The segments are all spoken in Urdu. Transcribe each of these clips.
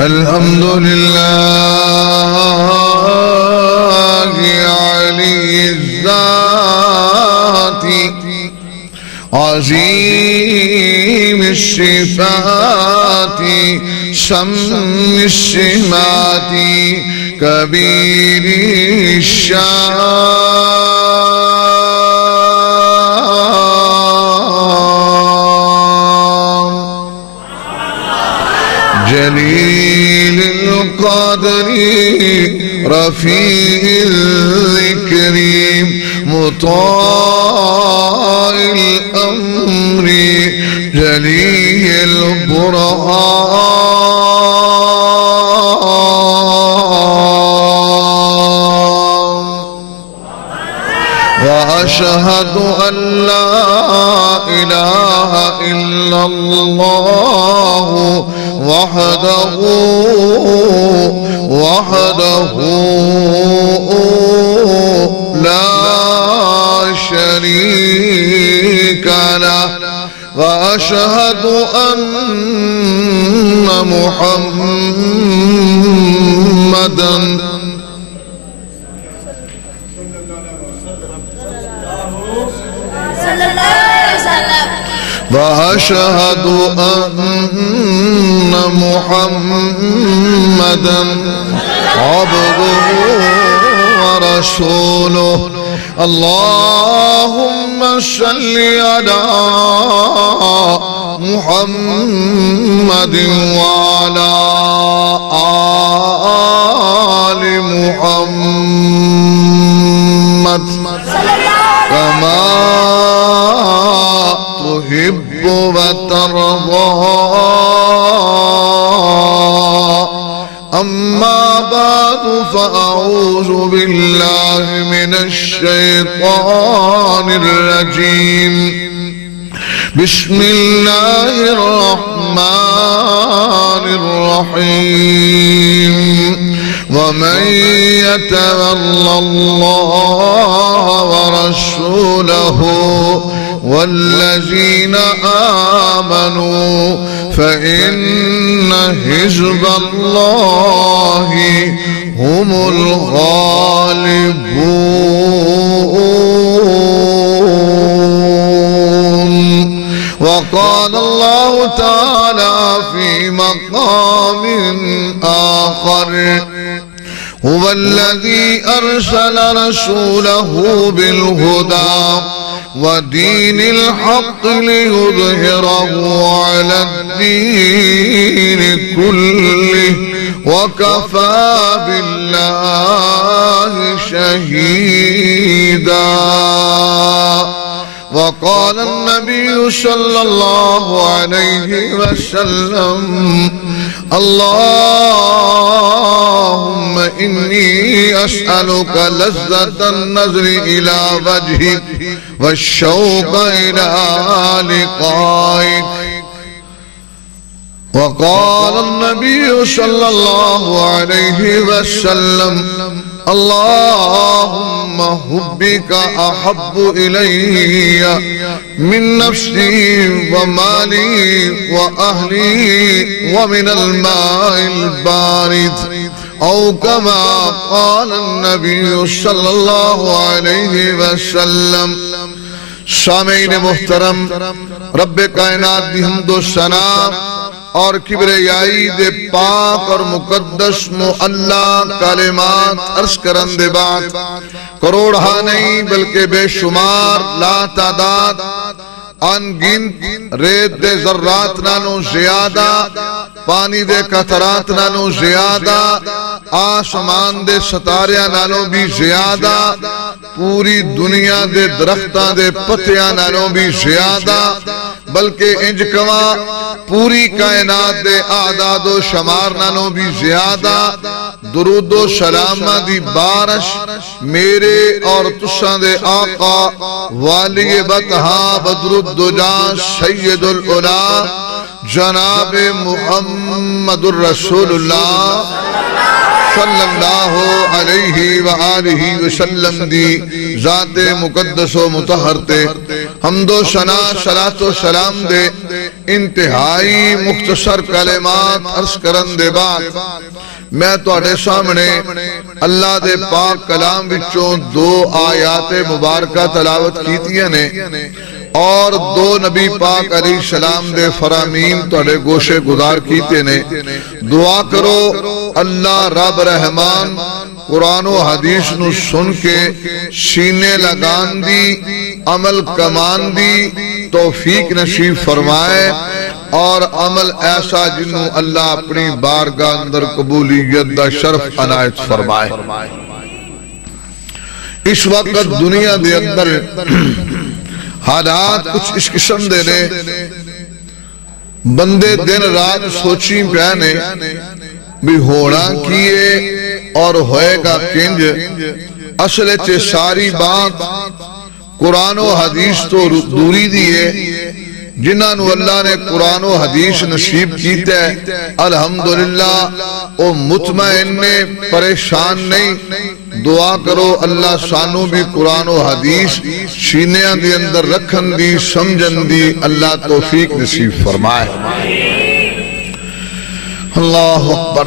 الحمد لله علي الذات عظيم الصفات سم السمات كبير الشان جليل القدر رفيع الذكر مطاع الأمر جليل البرهان وأشهد أن لا إله إلا الله وحده لا شريك له وأشهد أن محمدًا وأشهد أن محمدًا عبده ورسوله اللهم صل على محمد وعلى آل محمد كما تحب وترضى أما بعد فأعوذ بالله من الشيطان الرجيم بسم الله الرحمن الرحيم ومن يتولى الله ورسوله والذين آمنوا فإن حزب الله هم الغالبون وقال الله تعالى في مقام آخر هو الذي أرسل رسوله بالهدى ودين الحق ليظهره على الدين كله وكفى بالله شهيدا وقال النبي صلى الله عليه وسلم اللهم إني أسألك لذة النظر إلى وجهك والشوق إلى لقائك وقال النبي صلى الله عليه وسلم اللهم حبك أحب إلي من نفسي ومالي وأهلي ومن الماء البارد أو كما قال النبي صلی اللہ علیہ وسلم سامعین محترم رب کائنات دی حمد و ثنا اور کبریائی دے پاک اور مقدس معلا کلمات عرض کرن دے بعد کروڑہا نہیں بلکہ بے شمار لا تعداد انگنت ریت دے ذرات نانو زیادہ پانی دے قطرات نانو زیادہ آسمان دے ستاریاں نانو بھی زیادہ پوری دنیا دے درختاں دے پتیاں نانو بھی زیادہ بلکہ انج کوا پوری کائنات دے اعداد و شمار نانو بھی زیادہ درود و سلام دی بارش میرے اور تساں دے آقا والی بطہا بدرالدجا سید العلا جناب محمد الرسول اللہ صلی اللہ علیہ وآلہ وسلم دی ذات مقدس و مطہر تے حمد و ثنا صلاۃ و سلام دے انتہائی مختصر کلمات عرض کرن دے بعد میں تواڈے سامنے اللہ دے پاک کلام وچوں 2 آیات مبارکہ تلاوت کیتیاں نے اور 2 نبی پاک علیہ السلام دے فرامین تواڈے گوشے گزار کیتے نے. دعا کرو اللہ رب رحمان قرآن و حدیث نو سن کے سینے لگان دی عمل کمان دی توفیق نصیب فرمائے اور عمل ایسا جنہوں اللہ اپنی بارگاہ اندر قبولیت دا شرف عنایت فرمائے. اس وقت دنیا دے اندر حالات کچھ اس قسم دے نے بندے دن رات سوچیں پیانے بھی ہونا کیے اور ہوئے گا کنج. اصل چے ساری بات قرآن و حدیث تو دوری دیئے جنہاں نو اللہ نے قرآن و حدیث نصیب کیتے الحمدللہ او مطمئن نے پریشان نہیں. دعا کرو اللہ سانو بھی قرآن و حدیث سینیاں دے اندر رکھن دی سمجھن دی اللہ توفیق نصیب فرمائے. اللہ اکبر.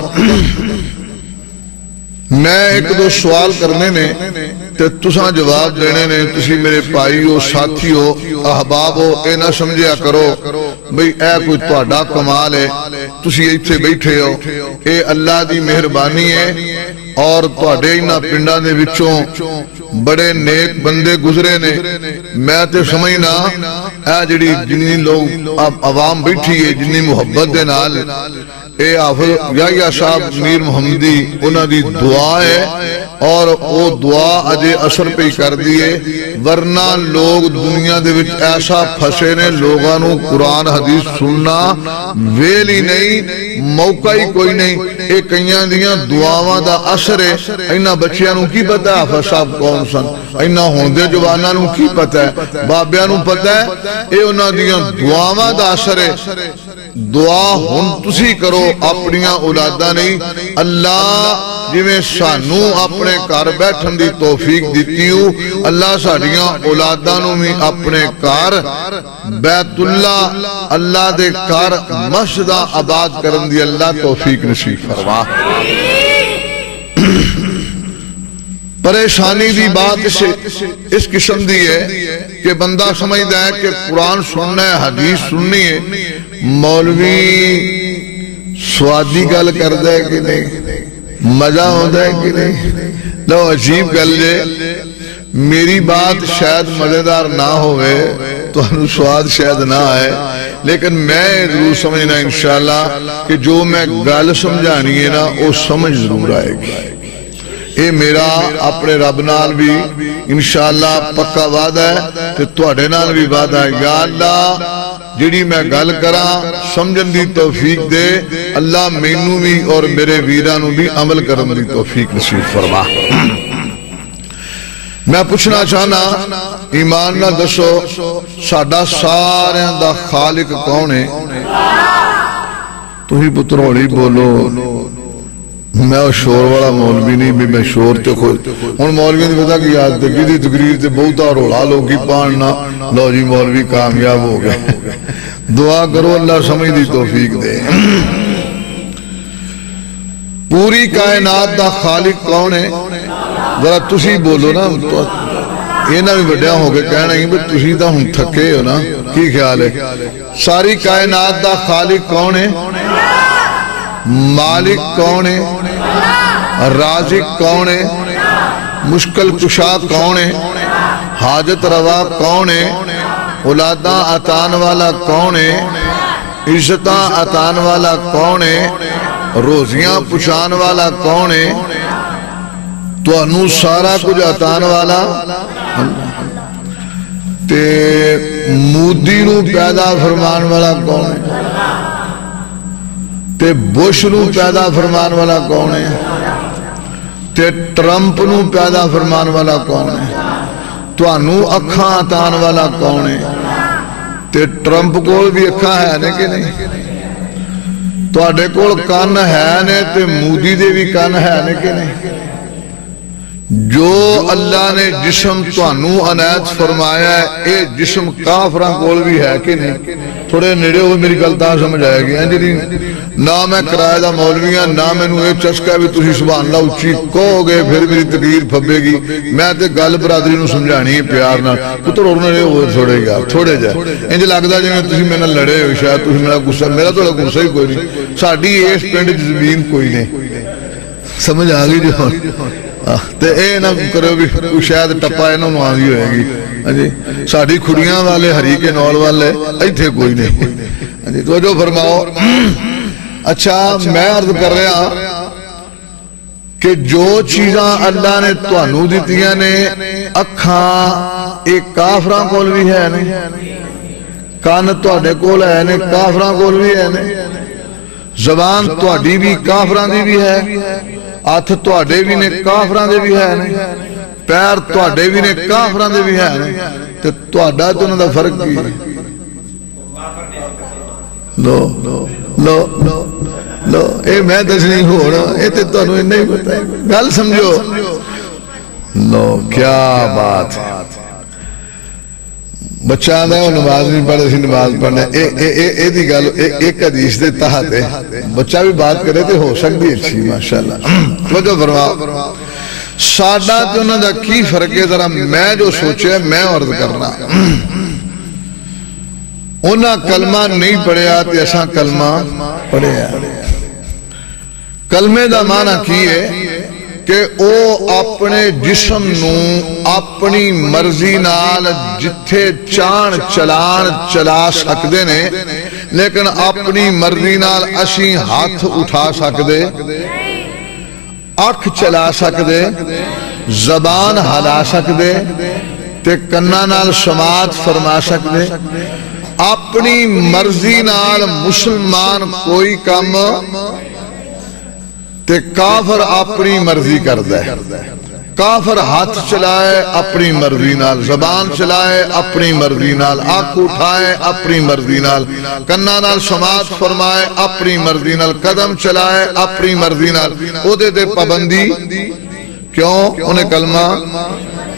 میں 1-2 سوال کرنے نے تے تساں جواب دینے نے. تسی میرے بھائی ہو ساتھی ہو احباب ہو اے نہ سمجھیا کرو بھئی اے کوئی تہاڈا کمال ہے تسی ایتھے بیٹھے ہو. اے اللہ دی مہربانی ہے اور تہاڈے انہاں پنڈاں دے وچوں بڑے نیک بندے گزرے نے. میں تے سمجھنا اے جڑی جنی لوگ عوام بیٹھی ہے جنی محبت دے نال اے حافظ یحییٰ صاحب میر محمدی انہاں دی دعا ہے اور وہ دعا اجے اثر پہ کر دیئے. ورنہ لوگ دنیا دے وچ ایسا پھسے نے لوگاں نو قرآن حدیث سننا ویل ہی نہیں موقع ہی کوئی نہیں. اے کئیاں دیاں دعاواں دا اثر ہے. انہاں بچیاں نو کی پتہ ہے حافظ صاحب کون سن؟ انہاں ہوندے جواناں نو کی پتہ ہے؟ بابیاں نو پتہ ہے؟ اے انہاں دیاں دعاواں دا اثر ہے. دعا ہن تسی کرو اپنیاں اولاداں نہیں. اللہ جویں سانو اپنے گھر بیٹھن دی توفیق دیتی ہو اللہ ساڈیاں اولاداں نو بھی اپنے گھر بیت اللہ اللہ دے گھر مسجداں آباد کرن دی اللہ توفیق نصیب فرما. پریشانی دی بات اس قسم دی ہے کہ بندہ سمجھدا ہے کہ قرآن سننا ہے حدیث سننی ہے. مولوی سوادی گل کردہ ہے کہ نہیں مزہ ہوتا ہے کہ نہیں. لو عجیب گل جے میری بات شاید مزیدار نہ ہوئے تو انہوں سواد شاید نہ آئے لیکن میں ضرور سمجھنا انشاءاللہ کہ جو میں گل سمجھانی ہے نا وہ سمجھ ضرور آئے گی. اے میرا اپنے رب نال بھی انشاءاللہ پکا وعدہ ہے کہ تواڈے نال بھی وعدہ ہے. یا اللہ جڑی میں گل کراں سمجھن دی توفیق دے اللہ مینوں بھی اور میرے ویرانوں بھی عمل کرن دی توفیق نصیب فرما. میں پوچھنا چاہنا ایمان نہ دسو ساڈا سارے دا خالق کون ہے؟ تسی پتر ہولی بولو. میں شور والا مولوی نہیں بھی میں شور تے خود ہن مولوی نے پتا کہ یاد تکی دی تقریر تے بہتا رولا لوگی پاننا لو جی مولوی کامیاب ہو گئے. دعا کرو اللہ سمجھ دی توفیق دے. پوری کائنات دا خالق کون ہے؟ ذرا تسی بولو نا. اینا بھی بڑھیا ہو گئے کہنا ہی بھئی تسی دا ہم تھکے ہو نا کی خیال ہے؟ ساری کائنات دا خالق کون ہے؟ مالک کون ہے؟ رازق کون ہے؟ مشکل کشا کون ہے؟ حاجت روا کون ہے؟ اولاداں عطان والا کون ہے؟ عزتاں عطان والا کون ہے؟ روزیاں پچھان والا کون ہے؟ تو انہوں سارا کچھ عطان والا تے مودی نو پیدا فرمان والا کون ہے؟ تے بش نو پیدا فرمان والا کون ہے؟ تے ٹرمپ نو پیدا فرمان والا کون ہے؟ تو انہوں اکھاں عطان والا کون ہے؟ تے ٹرمپ کو بھی اکھاں ہے کہ نہیں؟ تواڈے کول کان ہے نے تے مودی دے بھی کان ہے نے کہ نہیں؟ جو اللہ نے جسم توانوں عنایت فرمایا ہے اے جسم کافراں کول بھی ہے کہ نہیں؟ تھوڑے نیڑے ہو میری گل تاں سمجھ آئے گی انج نہیں نہ میں کرائے دا مولوی ہاں نہ مینوں اے چسکا بھی تسی سبحان اللہ اچھی کہو گے پھر میری تقریر پھبے گی میں تے گل برادری نوں سمجھانی ہے پیار نال پتر اور نیڑے ہو تھوڑے جائے انج لگدا جویں تسی میرے نال لڑے ہو شاید تسی میرا غصہ میرا تو غصہ ہی کوئی نہیں ساڈی اس پنڈ وچ زمین کوئی نہیں سمجھ آ گئی جو تے اے نہ کرو بھی شاید ٹپا انہاں نوں آندی ہوئے گی ساڈی کھڑیاں والے ہری کے نال والے ایتھے کوئی نہیں توجہ فرماؤ اچھا میں عرض کر رہا کہ جو چیزاں اللہ نے تانوں دتیاں نے اکھاں اے کافراں کول بھی ہے نہیں کان تواڈے کول ہے نے کافراں کول بھی ہے نے زبان تواڈی بھی کافراں دی بھی ہے ہاتھ تواڈے بھی نے کافراں دے بھی ہے نے پیر تواڈے بھی نے کافراں دے بھی ہے نے تے تواڈا تے انہاں دا فرق کی لو اے میں دسنی ہونا اے تے تانوں انہاں ہی پتہ ہے گل سمجھو لو کیا بات ہے بچہ آدھا ہے وہ نماز نہیں پڑھے سی نماز پڑھنا اے دی گل ایک حدیث دے تحت ہے بچہ بھی بات کرے تے ہو سکتی اچھی ماشاءاللہ توجہ فرماؤ ساڈا تے انہاں دا کی فرق ہے ذرا میں جو سوچے میں عرض کرنا انہاں کلمہ نہیں پڑھیا تے اساں کلمہ پڑھیا کلمے دا معنی کی ہے کہ او اپنے جسم نوں اپنی مرضی نال جتھے چان چلان چلا سکدے نے لیکن اپنی مرضی نال اسی ہاتھ اٹھا سکدے اکھ چلا سکدے زبان ہلا سکدے تے کناں نال سماعت فرما سکدے اپنی مرضی نال مسلمان کوئی کام تے کافر اپنی مرضی کردہ ہے کافر ہاتھ چلائے اپنی مرضی نال زبان چلائے اپنی مرضی نال آنکھ اٹھائے اپنی مرضی نال کناں نال سماعت فرمائے اپنی مرضی نال قدم چلائے اپنی مرضی نال او دے دے پابندی کیوں انہیں کلمہ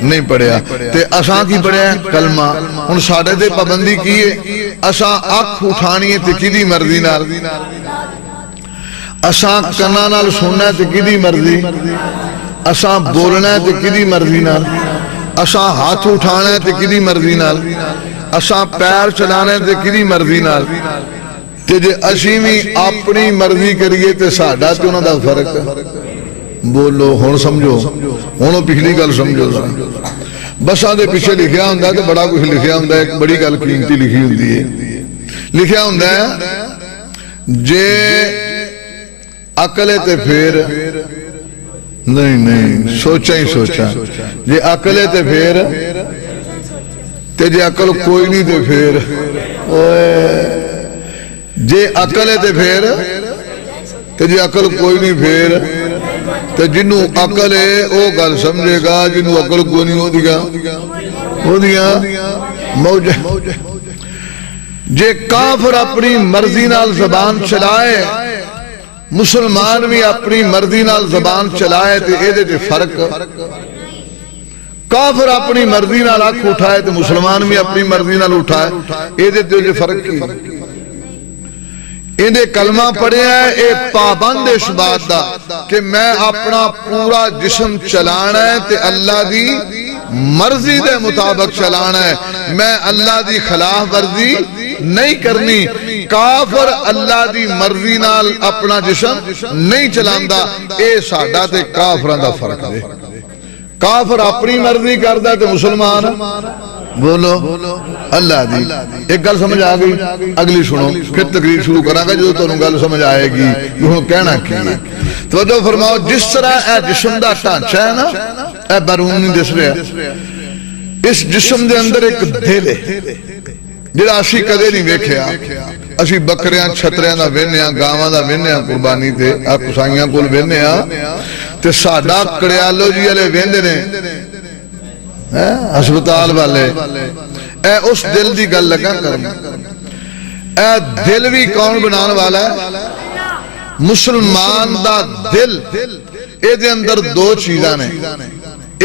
نہیں پڑھیا تے اساں کی پڑھیا کلمہ ان ساڑھے دے پابندی کیے اساں آنکھ اٹھانی ہے تے کدی مرضی نال اساں کناں نال سننا ہے تے کدی مرضی اساں بولنا ہے تے کدی مرضی نال اساں ہاتھ اٹھانا ہے تے کدی مرضی نال اساں پیر چلانا ہے تے کدی مرضی نال تے جے اسی بھی اپنی مرضی کریے تے ساڈا تے انہاں دا فرق بولو ہن سمجھو ہن پچھلی گل سمجھو ذرا بساں دے پیچھے لکھیا ہوندا تے بڑا کچھ لکھیا ہوندا ہے ایک بڑی گل قیمتی لکھی ہوندی ہے لکھیا ہوندا ہے جے عقل ہے تے پھر نہیں سوچا ہی سوچا جے عقل ہے تے پھر تے جے عقل کوئی نہیں تے پھر جے عقل ہے تے پھر تے جے عقل کوئی نہیں پھر تے جنہوں عقل ہے او گل سمجھے گا جنہوں عقل کوئی نہیں ہو دیا موجہ جے کافر اپنی مرضی نال زبان چلائے مسلمان بھی اپنی مرضی نال زبان چلائے تے اے دے فرق کافر اپنی مرضی نال آنکھ اٹھائے تے مسلمان بھی اپنی مرضی نال اٹھائے اے دے فرق کی اندے کلمہ پڑھے ہیں اے پابند اس بات دا کہ میں اپنا پورا جسم چلانا ہے تے اللہ دی مرضی دے مطابق چلانا ہے میں اللہ دی خلاف ورزی نہیں کرنی کافر اللہ دی مرضی نال اپنا جسم نہیں چلاندا اے ساڈا تے کافراں دا فرق دے کافر اپنی مرضی کردا تے مسلمان بولو اللہ دی ایک گل سمجھ آ گئی اگلی سنو پھر تقریر شروع کراں گا جو تانوں گل سمجھ آئے گی یہ کہنا کی ہے توجہ فرماؤ جس طرح اے جسم دا ڈھانچہ ہے نا اے بیرون نہیں دس رہا اس جسم دے اندر ایک دل ہے جڑا اسی کدے نہیں ویکھیا اسی بکریاں چھتریاں دا وینیاں گاواں دا وینیاں قربانی تے آ کسائیاں کول وینیاں تے ساڈا کڑیالو جی والے ویندے نے ہسپتال والے اے اس دل دی گل لگا کرنا اے دل بھی کون بنان والا ہے مسلمان دا دل اے دے اندر دو چیزاں نے،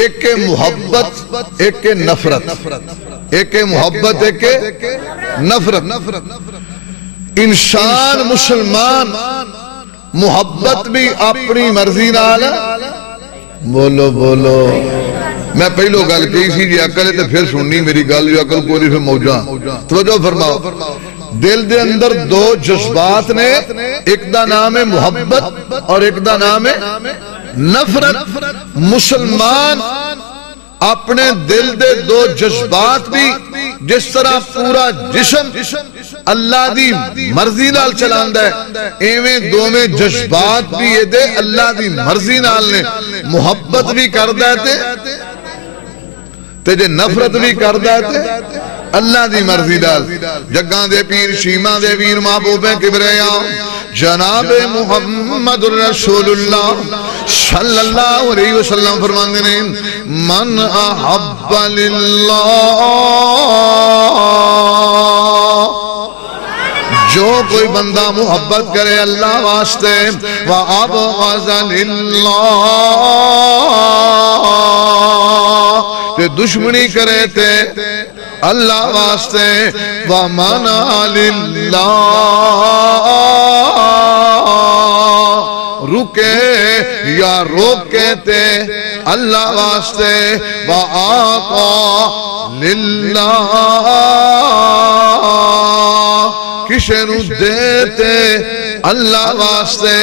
ایک کے محبت ایک کے نفرت، ایک کے محبت ایک کے نفرت۔ انسان مسلمان محبت بھی اپنی مرضی نال، بولو بولو، میں پہلو گل کہی سی جی عقل ہے تو پھر سننی میری گل، جو عقل کوئی نہیں پھر موجاں توجہ فرماؤ۔ دل دے اندر دو جذبات نے، ایک دا نام ہے محبت اور ایک دا نام ہے نفرت۔ مسلمان اپنے دل دے دو جذبات بھی جس طرح پورا جسم اللہ دی مرضی نال چلاندہ ہے، ایویں دو میں جذبات بھی یہ دے اللہ دی مرضی نال نے، محبت بھی کر دیتے تجھے نفرت بھی کر دیتے اللہ دی مرضی نال۔ جگاں دے پیر شیمہ دے ویر محبوب کبریاں جناب محمد رسول اللہ صلی اللہ علیہ وسلم فرماندے نے من احب للہ، جو کوئی بندہ محبت کرے اللہ واسطے، وَأَبْغَضَ لِلَّهِ، تے دشمنی کرے تے اللہ واسطے، وَمَنَعَ لِلَّهِ، رکے یا روکے تے اللہ واسطے، وَآقَى لِلَّهِ، کسے نو دیتے اللہ واسطے۔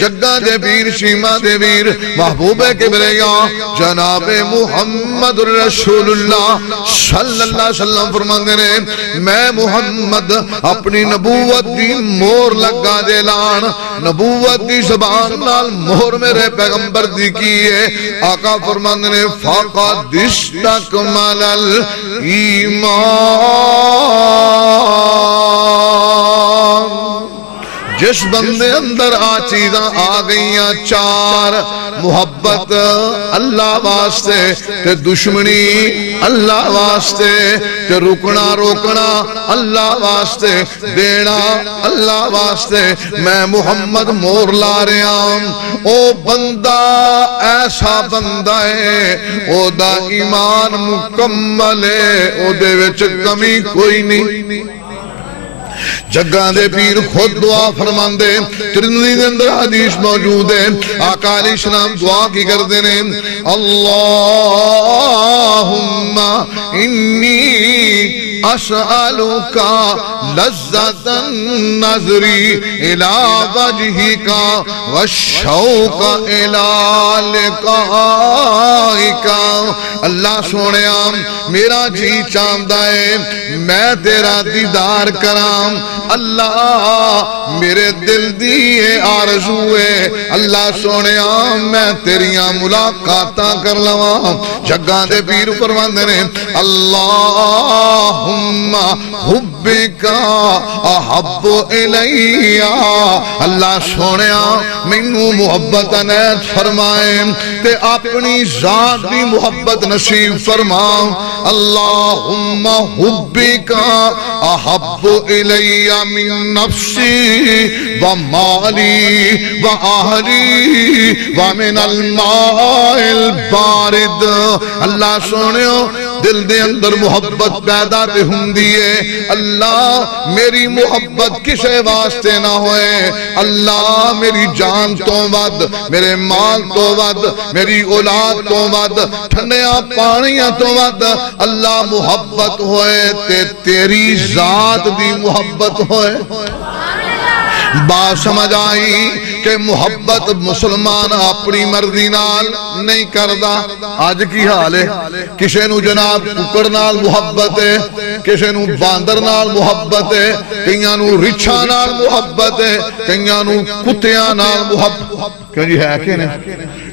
جگہ دے پیر شیمہ دے پیر محبوب کبریاں جناب محمد رسول اللہ صلی اللہ علیہ وسلم فرماندے نے میں محمد اپنی نبوت دی مور لگا دے لان، نبوت دی زبان نال مور میرے پیغمبر دی کیے۔ آقا فرماندے نے فَقَدْ اسْتَكْمَلَ الْإِيمَانِ، جس بندے اندر چیزاں آ گئیاں چار، محبت اللہ واسطے تے دشمنی اللہ واسطے تے رکنا روکنا اللہ واسطے، دینا اللہ واسطے، میں محمد مور لا رہا ہوں۔ او بندہ ایسا بندہ ہے، او دا ایمان مکمل ہے، او دے وچ کمی کوئی نہیں۔ جگہ دے پیر خود دعا فرماندے، ترمذی دے اندر حدیث موجود ہے، آقا علیہ السلام دعا کی کر دینے اللہم انی اسألک لذت النظر الى وجہک والشوق الى لقائک۔ اللہ سونیا میرا جی چاندہ ہے میں تیرا دیدار کرام، اللہ میرے دل دی آرزو ہے اللہ سونیا میں تیریاں ملاقاتاں کر لواں۔ جگہ دے پیر فرماندے نے اللہم حبک احب الی، اللہ سونیا مینوں محبت عنایت فرمائے تے اپنی ذات دی محبت نصیب فرماؤ۔ اللہم حبک احب الی من نفسی ومالی واہلی ومن الماء البارد۔ اللہ سونیو دل دے اندر محبت پیدا تے ہوندی ہے، اللہ میری محبت کسے واسطے نہ ہوئے، اللہ میری جان تو ود، میرے مال تو ود، میری اولاد تو ود، ٹھنڈیاں پانیاں تو ود، اللہ محبت ہوئے تے تیری ذات دی محبت ہوئے۔ بات سمجھ آئی کہ محبت مسلمان اپنی مرضی نال نہیں کردہ۔ آج کی حال ہے کسے نو جناب ککڑ نال محبت ہے، کسے نو باندر نال محبت ہے، کئیاں نو رچھا نال محبت ہے، کئیاں نو کتیاں نال محبت کیوں جی ہے کہ نہیں؟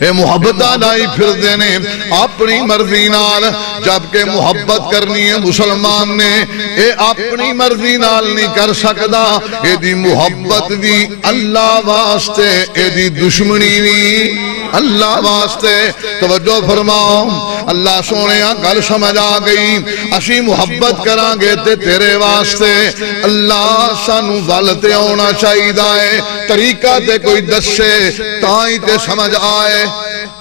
اے محبت آلائی پھر دینے اپنی مرضی نال، جبکہ محبت کرنی ہے مسلمان نے اے اپنی مرضی نال نہیں کر سکدا، اے دی محبت دی اللہ واسطے واسطے ایدی دشمنی بھی اللہ واسطے توجہ فرماؤ اللہ سونے گل سمجھ آ گئی اسی محبت کرانگے تے تیرے واسطے اللہ سانو ول تے آنا چاہیے دائے طریقہ تے کوئی دسے تائیں تے سمجھ آئے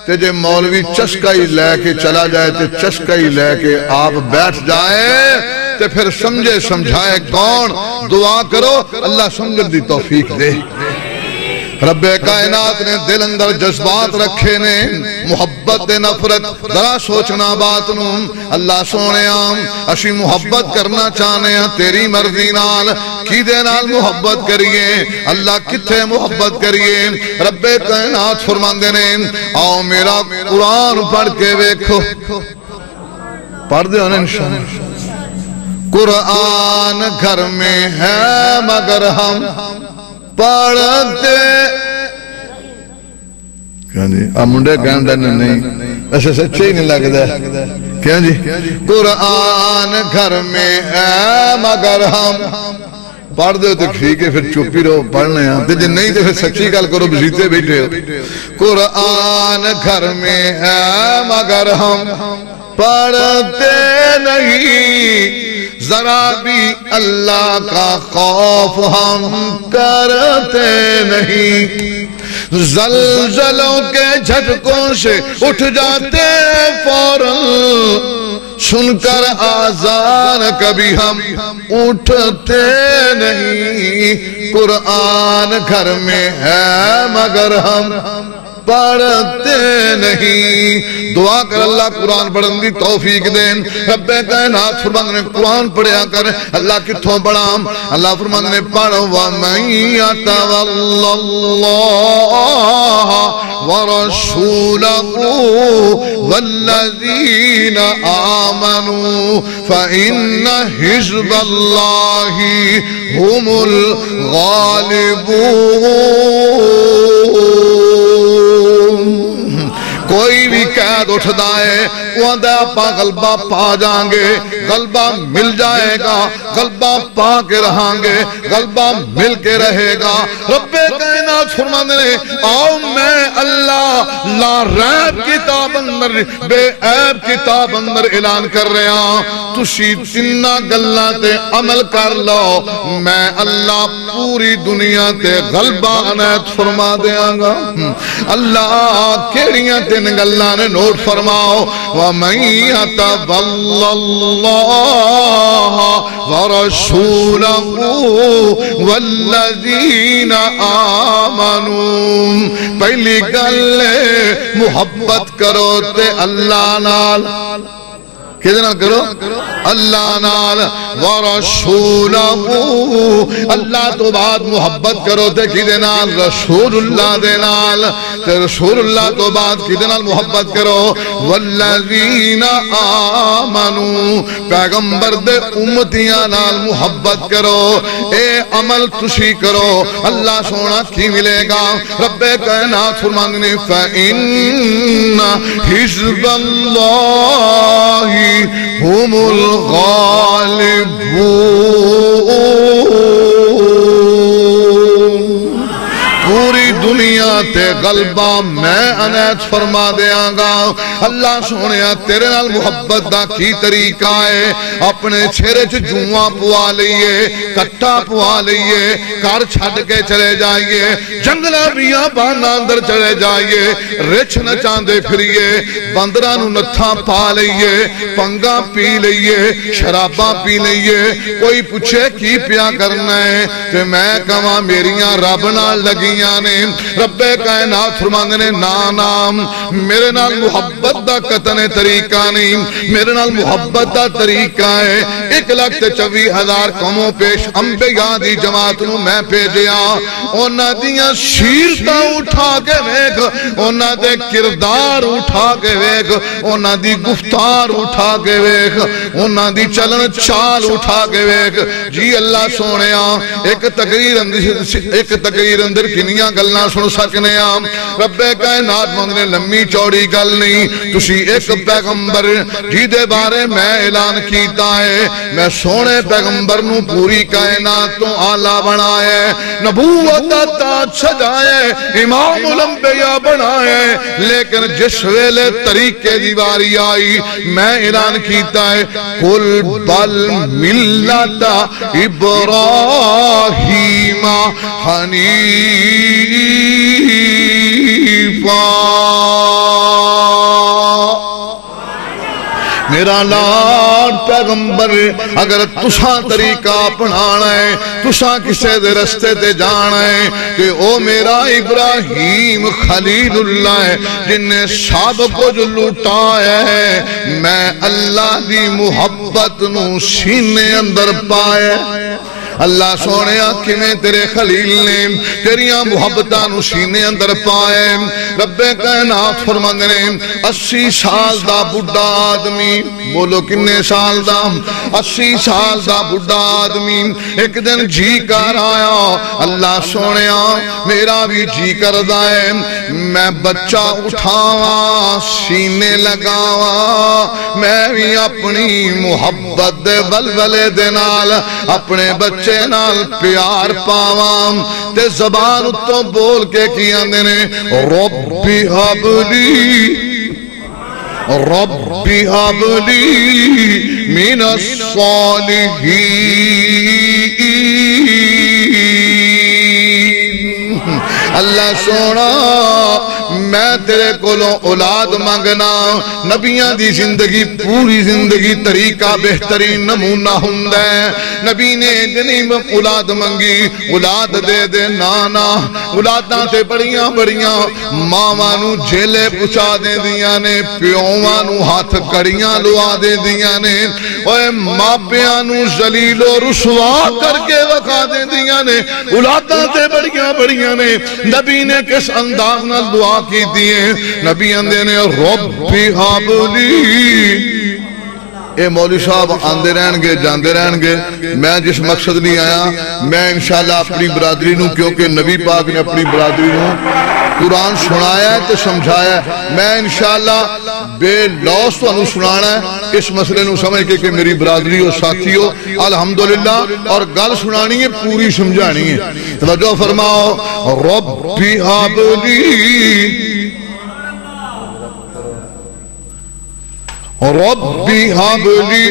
تے جے مولوی چسکا ہی لے کے چلا جائے تے چسکا ہی لے کے آپ بیٹھ جائے تے پھر سمجھے سمجھائے کون دعا کرو اللہ سمجھ دی توفیق دے رب کائنات نے دل اندر جذبات رکھے نے محبت دے نفرت ذرا سوچنا بات نو اللہ سونے اسی محبت کرنا چاہنے ہیں تیری مرضی نال کی دے نال محبت کریے اللہ کتھے محبت کریے رب کائنات فرماندے نے آؤ میرا قرآن پڑھ کے ویکھو پڑھ دے ہونے انشاءاللہ قرآن گھر میں ہے مگر ہم پڑھتے کیا جی منڈے کہندے نہیں ایسے سچے ہی نہیں لگتا کیا جی قرآن گھر میں ہے مگر ہم پڑھ دے تو ٹھیک ہے پھر چپی رہو پڑھنے ہیں جی نہیں تو پھر سچی گل کرو بزیتے بیٹھے ہو قرآن گھر میں ہے مگر ہم پڑھتے نہیں ذرا بھی اللہ کا خوف ہم کرتے نہیں زلزلوں کے جھٹکوں سے اٹھ جاتے فوراً سن کر آزان کبھی ہم اٹھتے نہیں قرآن گھر میں ہے مگر ہم پڑھتے نہیں دعا کر اللہ قرآن پڑھن دی توفیق دین رب کائنات فرمان نے قرآن پڑھیا کر اللہ کتھوں پڑھام اللہ فرمان نے پڑھ وَمَن يَتَوَلَّ اللَّهَ وَرَسُولَهُ وَالَّذِينَ آمَنُوا فَإِنَّ حِزْبَ اللَّهِ هُمُ الْغَالِبُونَ کوئی بھی قید اٹھ دائے وہ اندھا پا غلبہ پا جائیں گے غلبہ مل جائے گا غلبہ پا کے رہاں گے غلبہ مل کے رہے گا رب کائنات فرمانے نے آؤ میں اللہ لا ریب کتاب اندر بے عیب کتاب اندر اعلان کر رہے ہیں تُشی تنہ گلہ تے عمل کر لو میں اللہ پوری دنیا تے غلبہ عنایت فرما دیاں گا اللہ کیڑیاں تے اللہ نے نوٹ فرماؤ وَمَن يَتَوَلَّ اللَّهَ وَرَسُولَهُ وَالَّذِينَ آمَنُوا پہلی گل محبت کرو تے اللہ نال کدھے نال کرو اللہ نال وَرَسُولَهُ اللہ تو بعد محبت کرو تے کدھے نال رسول اللہ دے نال تے رسول اللہ تو بعد کدھے نال محبت کرو وَالَّذِينَ آمَنُوا پیغمبر دے امتیاں نال محبت کرو اے عمل تشی کرو اللہ سونا کی ملے گا رب کائنات فرمانے فَإِنَّ حِزْبَ اللَّهِ ہم الغالبون پوری دنیا تے غلبہ میں عنایت فرما دیاں گا اللہ سونیا تیرے نال محبت دا کی طریقہ ہے اپنے چھیرے چھ جوہاں پوا لئیے کٹا پوا لئیے کار چھڑ کے چلے جائیے جنگلہ بیاں بانا اندر چلے جائیے رچ نہ چاندے پھریے بندرانو نتھا پا لئیے پنگا پی لئیے شراباں پی لئیے کوئی پوچھے کی پیا کرنا ہے کہ میں کہاں میریاں رب نال لگیاں نے رب کائنات فرمانے نے نام میرے نال محبت دا قطن طریقہ نہیں میرے نال محبت دا طریقہ ہے 1,24,000 قوموں پیش انبیاء دی جماعت نو میں بھیجیا انہاں دیاں سیرتاں اٹھا کے ویکھ انہاں دے کردار اٹھا کے ویکھ انہاں دی گفتار اٹھا کے ویکھ انہاں دی چلن چال اٹھا کے ویکھ جی اللہ سونیا ایک تقریر اندر کنیاں گلنا سن سکنے آم رب کائنات مندنے لمبی چوڑی گل نہیں تسی ایک پیغمبر جی دے بارے میں اعلان کیتا ہے میں سونے پیغمبر نو پوری کائنات تو آلہ بنائے نبوت تاج سجائے امام الانبیاء بنائے لیکن جس ویلے طریقے دیواری آئی میں اعلان کیتا ہے قل بل ملت ابراہیم حنیفا میرا لال پیغمبر اگر تساں طریقہ اپنانا ہے تساں کسے دے رستے تے جانا ہے کہ او میرا ابراہیم خلیل اللہ ہے جن نے سب کچھ لوٹا ہے میں اللہ دی محبت نو سینے اندر پائے اللہ سونے آنکھ میں تیرے خلیل نے تیریاں محبتانو سینے اندر پائے رب کائنات فرماندے نے 80 سال دا بڑھا آدمی بولو کنے سال دا 80 سال دا بڑھا آدمی ایک دن جی کر آیا اللہ سونے میرا بھی جی کر دائے میں بچہ اٹھاواں سینے لگاواں میں بھی اپنی محبت دے بلبلے دے نال اپنے بچے نال پیار پاواں تے زبان اتوں بول کے کیا دینے ربی حبلی ربی حبلی من الصالحین اللہ سونا میں تیرے کولوں اولاد مانگنا نبیاں دی زندگی پوری زندگی طریقہ بہترین نمونہ ہندے نبی نے جنہیں اولاد منگی اولاد دے دے نانا اولاداں تے بڑیاں بڑیاں ماوانو جھیلے پچا دے دیاں نے پیوانو ہاتھ کڑیاں لوا دے دیاں نے اوے ماپیانو ذلیل و رسوا کر کے وقا دے دیاں نے اولاداں تے بڑیاں بڑیاں نے نبی نے کس انداز نہ دعا کی دیئے نبی اندے نے ربی حبلی اے مولی صاحب آندے رہن گے جاندے رہن گے میں جس مقصد نہیں آیا میں انشاءاللہ اپنی برادری نوں کیونکہ نبی پاک نے اپنی برادری نوں قرآن سنایا ہے تو سمجھایا ہے میں انشاءاللہ بے لوس تو انہوں سنانا ہے اس مسئلے نوں سمجھ کے کہ میری برادری ہو ساتھی ہو الحمدللہ اور گل سنانی ہے پوری سمجھانی ہے توجہ فرماؤ ربی حبلی ربی حبلی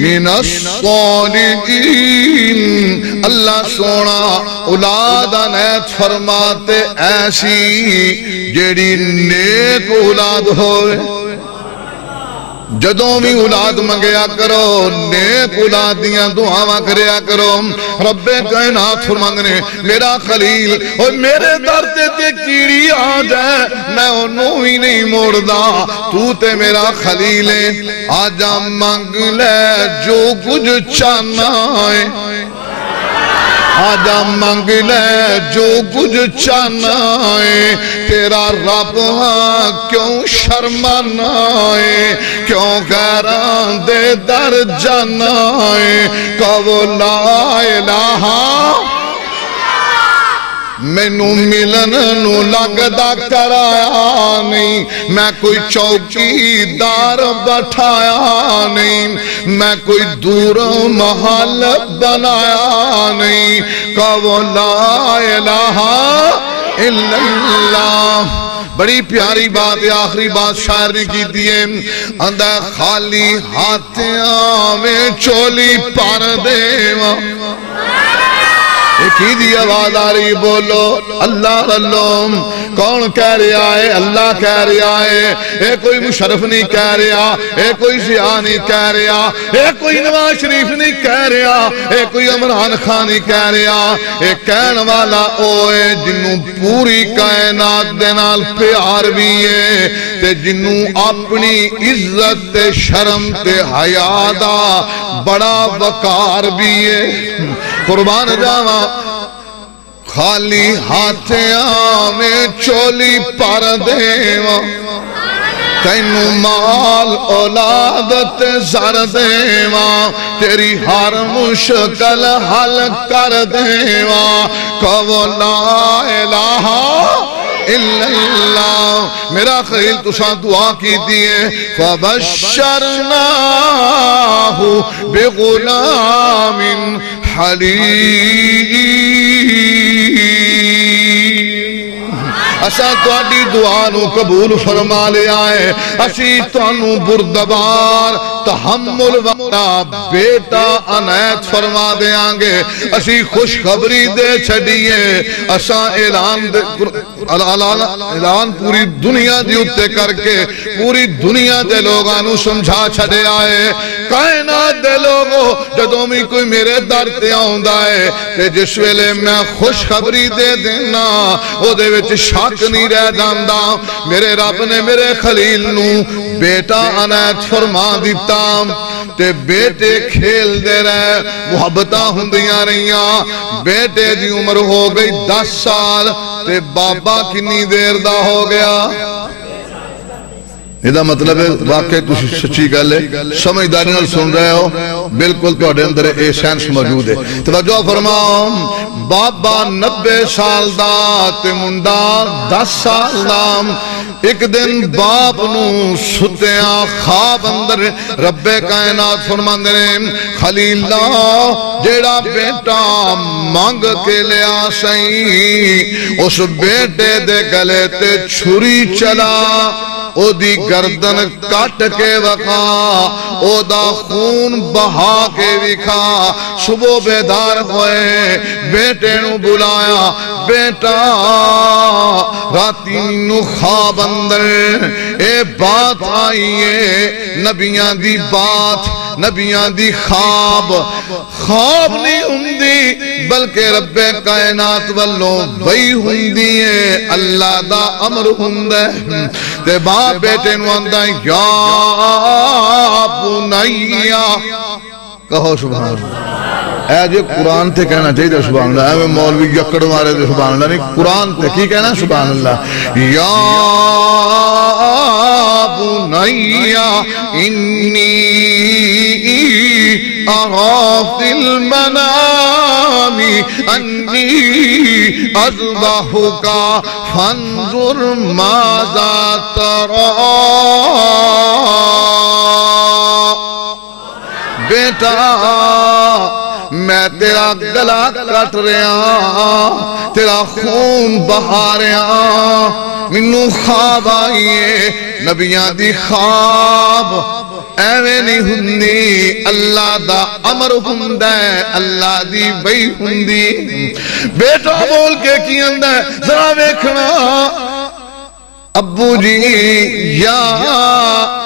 من الصالحین اللہ سونا اولاد نیت فرماتے ایسی جیڑی نیک اولاد ہوئے جدوں بھی اولاد منگیا کرو نیک اولاد دیاں دعاواں کریا کرو رب کائنات فرماندے میرا خلیل اور میرے در تے کیڑی آ جائے میں انہوں ہی نہیں موڑدا تو تے میرا خلیل ہے آجا منگ لے جو کچھ چاہنا ہے آجا منگ لے جو کچھ چاہنا ہے تیرا رب ہاں کیوں شرمانا ہے کیوں غیران دے در جانا ہے کہو لا الہ میں نو ملن نو لگدا کرایا نہیں میں کوئی چوکی دار بٹھایا نہیں میں کوئی دور محل بنایا نہیں کہو لا الہ الا اللہ بڑی پیاری بات ہے آخری بات شاعر نے کی دیئے اندہ خالی ہاتھیاں میں چولی پار دیواں ایک ہی دی آواز آ رہی بولو اللہ اللہ کون کہہ رہا ہے اللہ کہہ رہا ہے اے کوئی مشرف نہیں کہہ رہا اے کوئی ضیاء نہیں کہہ رہا اے کوئی نواز شریف نہیں کہہ رہا اے کوئی عمران خان نہیں کہہ رہا اے کہن والا اوے جنوں پوری کائنات دے نال پیار بھی ہے تے جنوں اپنی عزت تے شرم تے حیا دا بڑا وقار بھی ہے قربان جاواں خالی ہاتھیاں میں چولی پر دیواں تینو مال اولادت زر دیواں تیری ہر مشکل حل کر دیواں کہو لا الہ الا اللہ میرا خلیل تساں دعا کی دیئے فَبَشَّرْنَاهُ بِغُلَامٍ حَلِيمٍ اساں تواڈی دعا نو قبول فرما لے آئے اسی تانو بردبار تحمل والا بیٹا عنایت فرما دے آنگے اسی خوشخبری دے چھڑیے اساں اعلان پوری دنیا دی اتے کر کے پوری دنیا دے لوگانو سمجھا چھڑے آئے کائنات دے لوگو جدوں میں کوئی میرے در تے آؤندہ ہے تے جس ویلے میں خوشخبری دے دینا او دے وچ شک نہیں رہ جاندہ میرے رب نے میرے خلیل نو بیٹا عنایت فرما دیتا تے بیٹے کھیل دے رہے محبتہ ہندیاں رہیاں بیٹے دی عمر ہو گئی 10 سال تے بابا کنی دیر دا ہو گیا یہ مطلب ہے واقعی تسی سچی گل ہے سمجھداری نال سن رہے ہو بالکل تو اڈے اے سینس موجود ہے توجہ فرماؤ بابا 90 سال دا تے منڈا 10 سال دا ایک دن باپ نو ستیاں خواب اندر رب کائنات فرماندے نے خلیلہ جیڑا بیٹا مانگ کے لیا سائیں اس بیٹے دے گلے تے چھری چلا او دی گردن کٹ کے وقا او دا خون بہا کے وکھا صبح بیدار ہوئے بیٹے نو بلایا بیٹا راتی نو خواب اندر اے بات آئیے نبیان دی بات نبیان دی خواب نہیں ہندی بلکہ رب کائنات والوں وہی ہندی ہے اللہ دا امر ہندے تے باپ بیٹے نو آندہ یا بنیا کہو سبحان اللہ اے جو قرآن تے کہنا چاہیے سبحان اللہ اے میں مولوی یکڑ مارے دے سبحان اللہ نہیں قرآن تے کی کہنا سبحان اللہ یا بنیا انی ارى في المنام أني أذبحك فانظر ماذا ترى بیٹا میں تیرا گلا کٹ رہا تیرا خون بہا رہا منو خواب آئیے نبیان دی خواب ایویں نہیں ہندی اللہ دا امر ہندہ اللہ دی بئی ہندی بیٹا بول کے کی اندہ ذرا ویکھنا ابو جی یا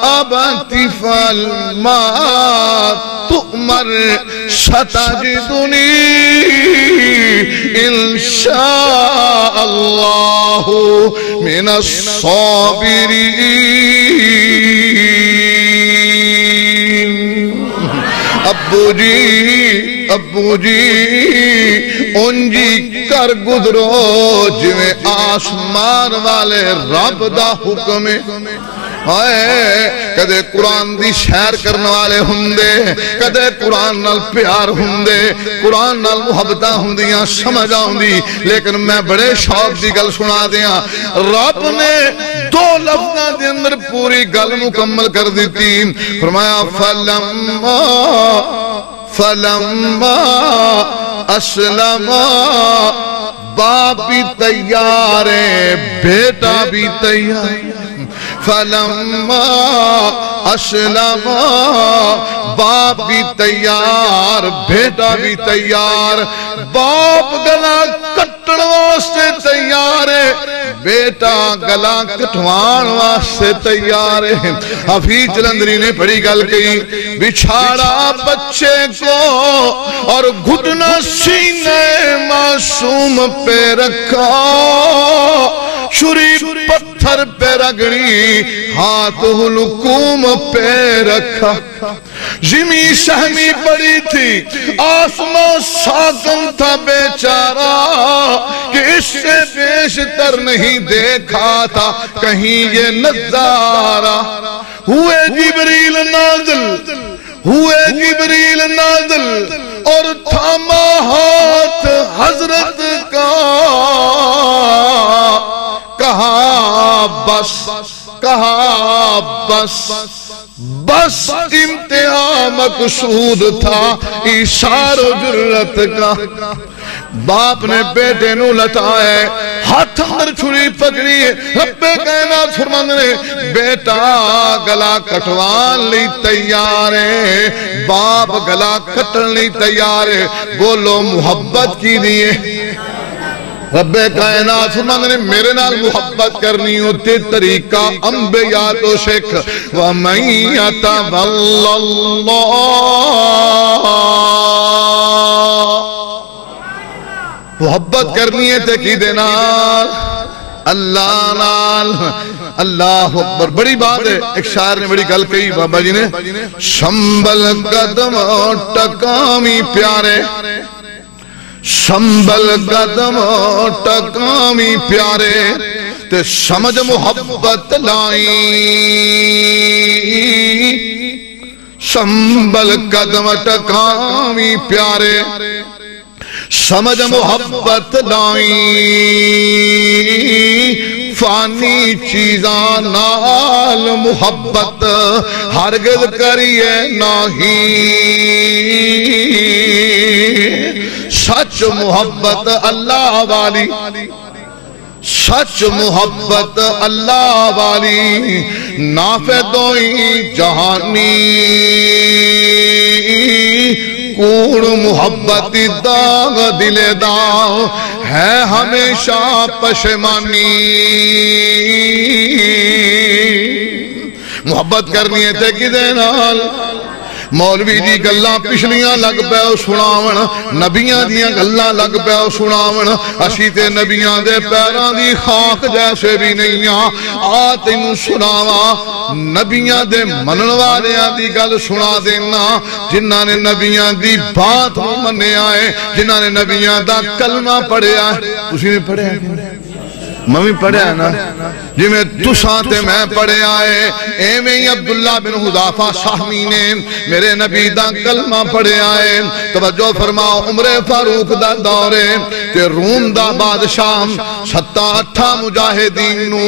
ابتی فالما تؤمر ستجدنی انشاء اللہ من الصابرین ابو جی انجی کر گزرو جویں آسمان والے رب دا حکم کدے قرآن دی شہر کرنے والے ہندے کدے قرآن نال پیار ہندے قرآن نال محبتہ ہندیاں سمجھ آؤندی لیکن میں بڑے شوق دی گل سنا دیاں رب نے 2 لفظاں دے اندر پوری گل مکمل کر دیتی فرمایا فلما اسلم باپ بھی تیار ہے بیٹا بھی تیار فلما اسلم باپ بھی تیار بیٹا بھی تیار باپ گلا کٹن واسطے تیار ہے بیٹا گلا کٹوان واسطے تیار ہے حفیظ جلندری نے بڑی گل کہی بچھاڑا بچے کو اور گھٹنا سینے معصوم پہ رکھا چھری پتھر پہ رگڑی ہاتھ حلقوم پہ رکھا زمین سہمی پڑی تھی آسمان ساکن تھا بیچارہ کہ اس اس سے بیشتر نہیں دیکھا تھا کہیں یہ نظارہ. ہوئے جبریل نازل اور تھاما ہاتھ حضرت کا. کہا بس امتحان مقصود تھا اشار و جرت کا. باپ نے بیٹے نو لٹائے ہاتھ اندر چھری پکڑی. رب کائنات فرماندے نے بیٹا گلا کٹوان لی تیار ہے. باپ گلا کٹن لی تیار ہے. بولو محبت کی لیے. رب کائنات فرماندے نے میرے نال محبت کرنی ہوتی طریقہ انبیاء تو سکھ. وَمَن يَتَوَلَّ اللَّهَ محبت کرنی ہے تے کی نال اللہ نال. اللہ اکبر. بڑی بات ہے. ایک شاعر نے بڑی گل کہی بابا جی نے. شمبل قدم ٹکامی پیارے شمبل قدم ٹکامی پیارے تے سمجھ محبت لائی. شمبل قدم ٹکامی پیارے سمجھ محبت لائی. فانی چیزاں نال محبت ہرگز کریے نہیں. سچ محبت اللہ والی سچ محبت اللہ والی نافع دوئی جہانی. کوڑ محبت داغ دل داغ ہے ہمیشہ پشمانی. محبت کرنی ہے تے کدے نال. مولوی دی گلاں پچھلیاں لگ پے سناون نبیاں دیاں گلاں لگ پے سناون. اسی تے نبیاں دے پیراں دی خاک جیسے بھی نہیں آ تینوں سناواں نبیاں دے منن والیاں دی گل سنا دینا جنہاں نے نبیاں دی بات منیا ہے جنہاں نے نبیاں دا کلمہ پڑھیا ہے. تسی نے پڑھیا ہے میں پڑھیا ہے نا جی میں تساں تے میں پڑھیا ہے. ایویں عبداللہ بن حذافہ سہمی نے میرے نبی دا کلمہ پڑھیا ہے. توجہ فرماؤ عمر فاروق دا دورے تے روم دا بادشاہ 7-8 مجاہدین نو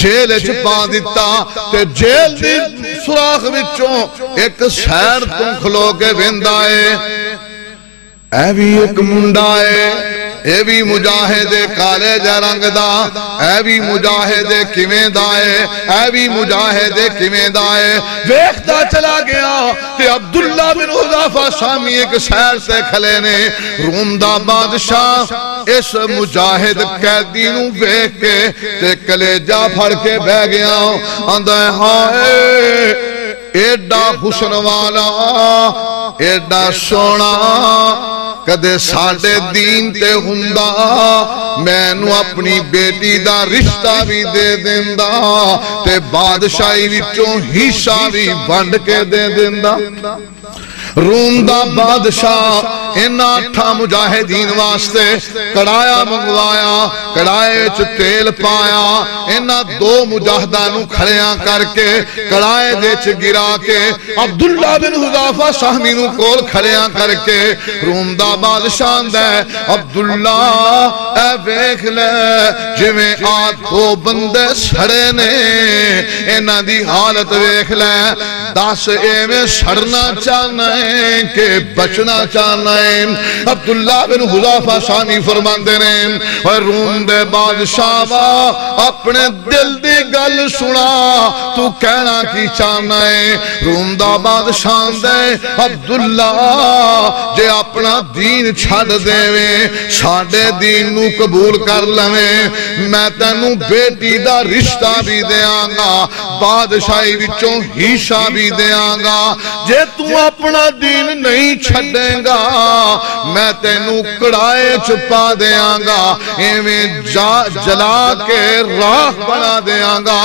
جیل چ پا دیتا تے جیل دی سوراخ وچوں ایک سیر تو کھلو کے ویندا ہے. اے بھی ایک منڈا ہے اے بھی مجاہد کالے جا رنگ دا اے بھی مجاہد کیویں دا ہے اے بھی مجاہد کیویں دا ہے. ویکھتا چلا گیا تے عبداللہ بن حذافہ سامی ایک سیر سے کھلے نے. روم دا بادشاہ اس مجاہد قیدی نو ویکھ کے تے کلیجہ پھڑ کے بہ گیا. آندا ہائے ایڈا حسن والا ایڈا سونا کدے ساڑے دین تے ہوندا میں نو اپنی بیٹی دا رشتہ بھی دے دیندا تے بادشاہی وچوں حصہ بھی ونڈ کے دے دیندا. روم دا بادشاہ ان 8 مجاہدین واسطے کڑایا منگوایا کڑائے چ تیل پایا. ان 2 مجاہدانوں کھڑیاں کر کے کڑائے دے چ گرا کے عبداللہ بن حذافہ سہمی نو کول کھڑیاں کر کے روم دا بادشاہ دے عبداللہ اے ویکھ لے جویں آ 2 بندے سڑے نے انہاں دی حالت ویکھ لے. 10 ایویں سڑنا چاہنا کہ بچنا چاہنا ہے. عبداللہ بن حذافہ سہمی فرماندے نے اور روم دے بادشاہ اپنے دل دی گل سنا تو کہنا کی چاہنا ہے. روم دا بادشاہ دے عبداللہ جے اپنا دین چھڑ دے ساڑے دین نو قبول کر لیں میں تینوں بیٹی دا رشتہ بھی دیاں گا بادشاہی وچوں حصہ بھی دیاں گا. جے تو اپنا دین نہیں چھڑیں گا میں تینوں کڑائے چھپا دیاں گا ایویں جلا کے راہ بنا دیاں گا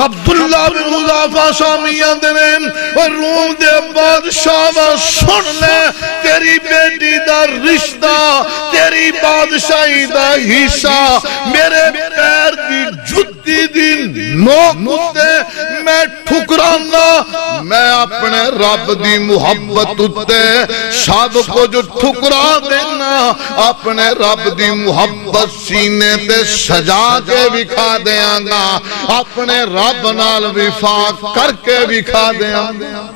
عبداللہ بن حذافہ شامی آندے نے روم دے بادشاہ سن لے تیری بیٹی دا رشتہ تیری بادشاہی دا حصہ میرے پیر دی جتی دی نوک تے میں ٹھکرانا میں اپنے رب دی محبت تے سب کو جو ٹھکرا دینا اپنے رب دی محبت سینے تے سجا کے بکھا دیاں گا اپنے رب نال وفاق کر کے بکھا دیاں گا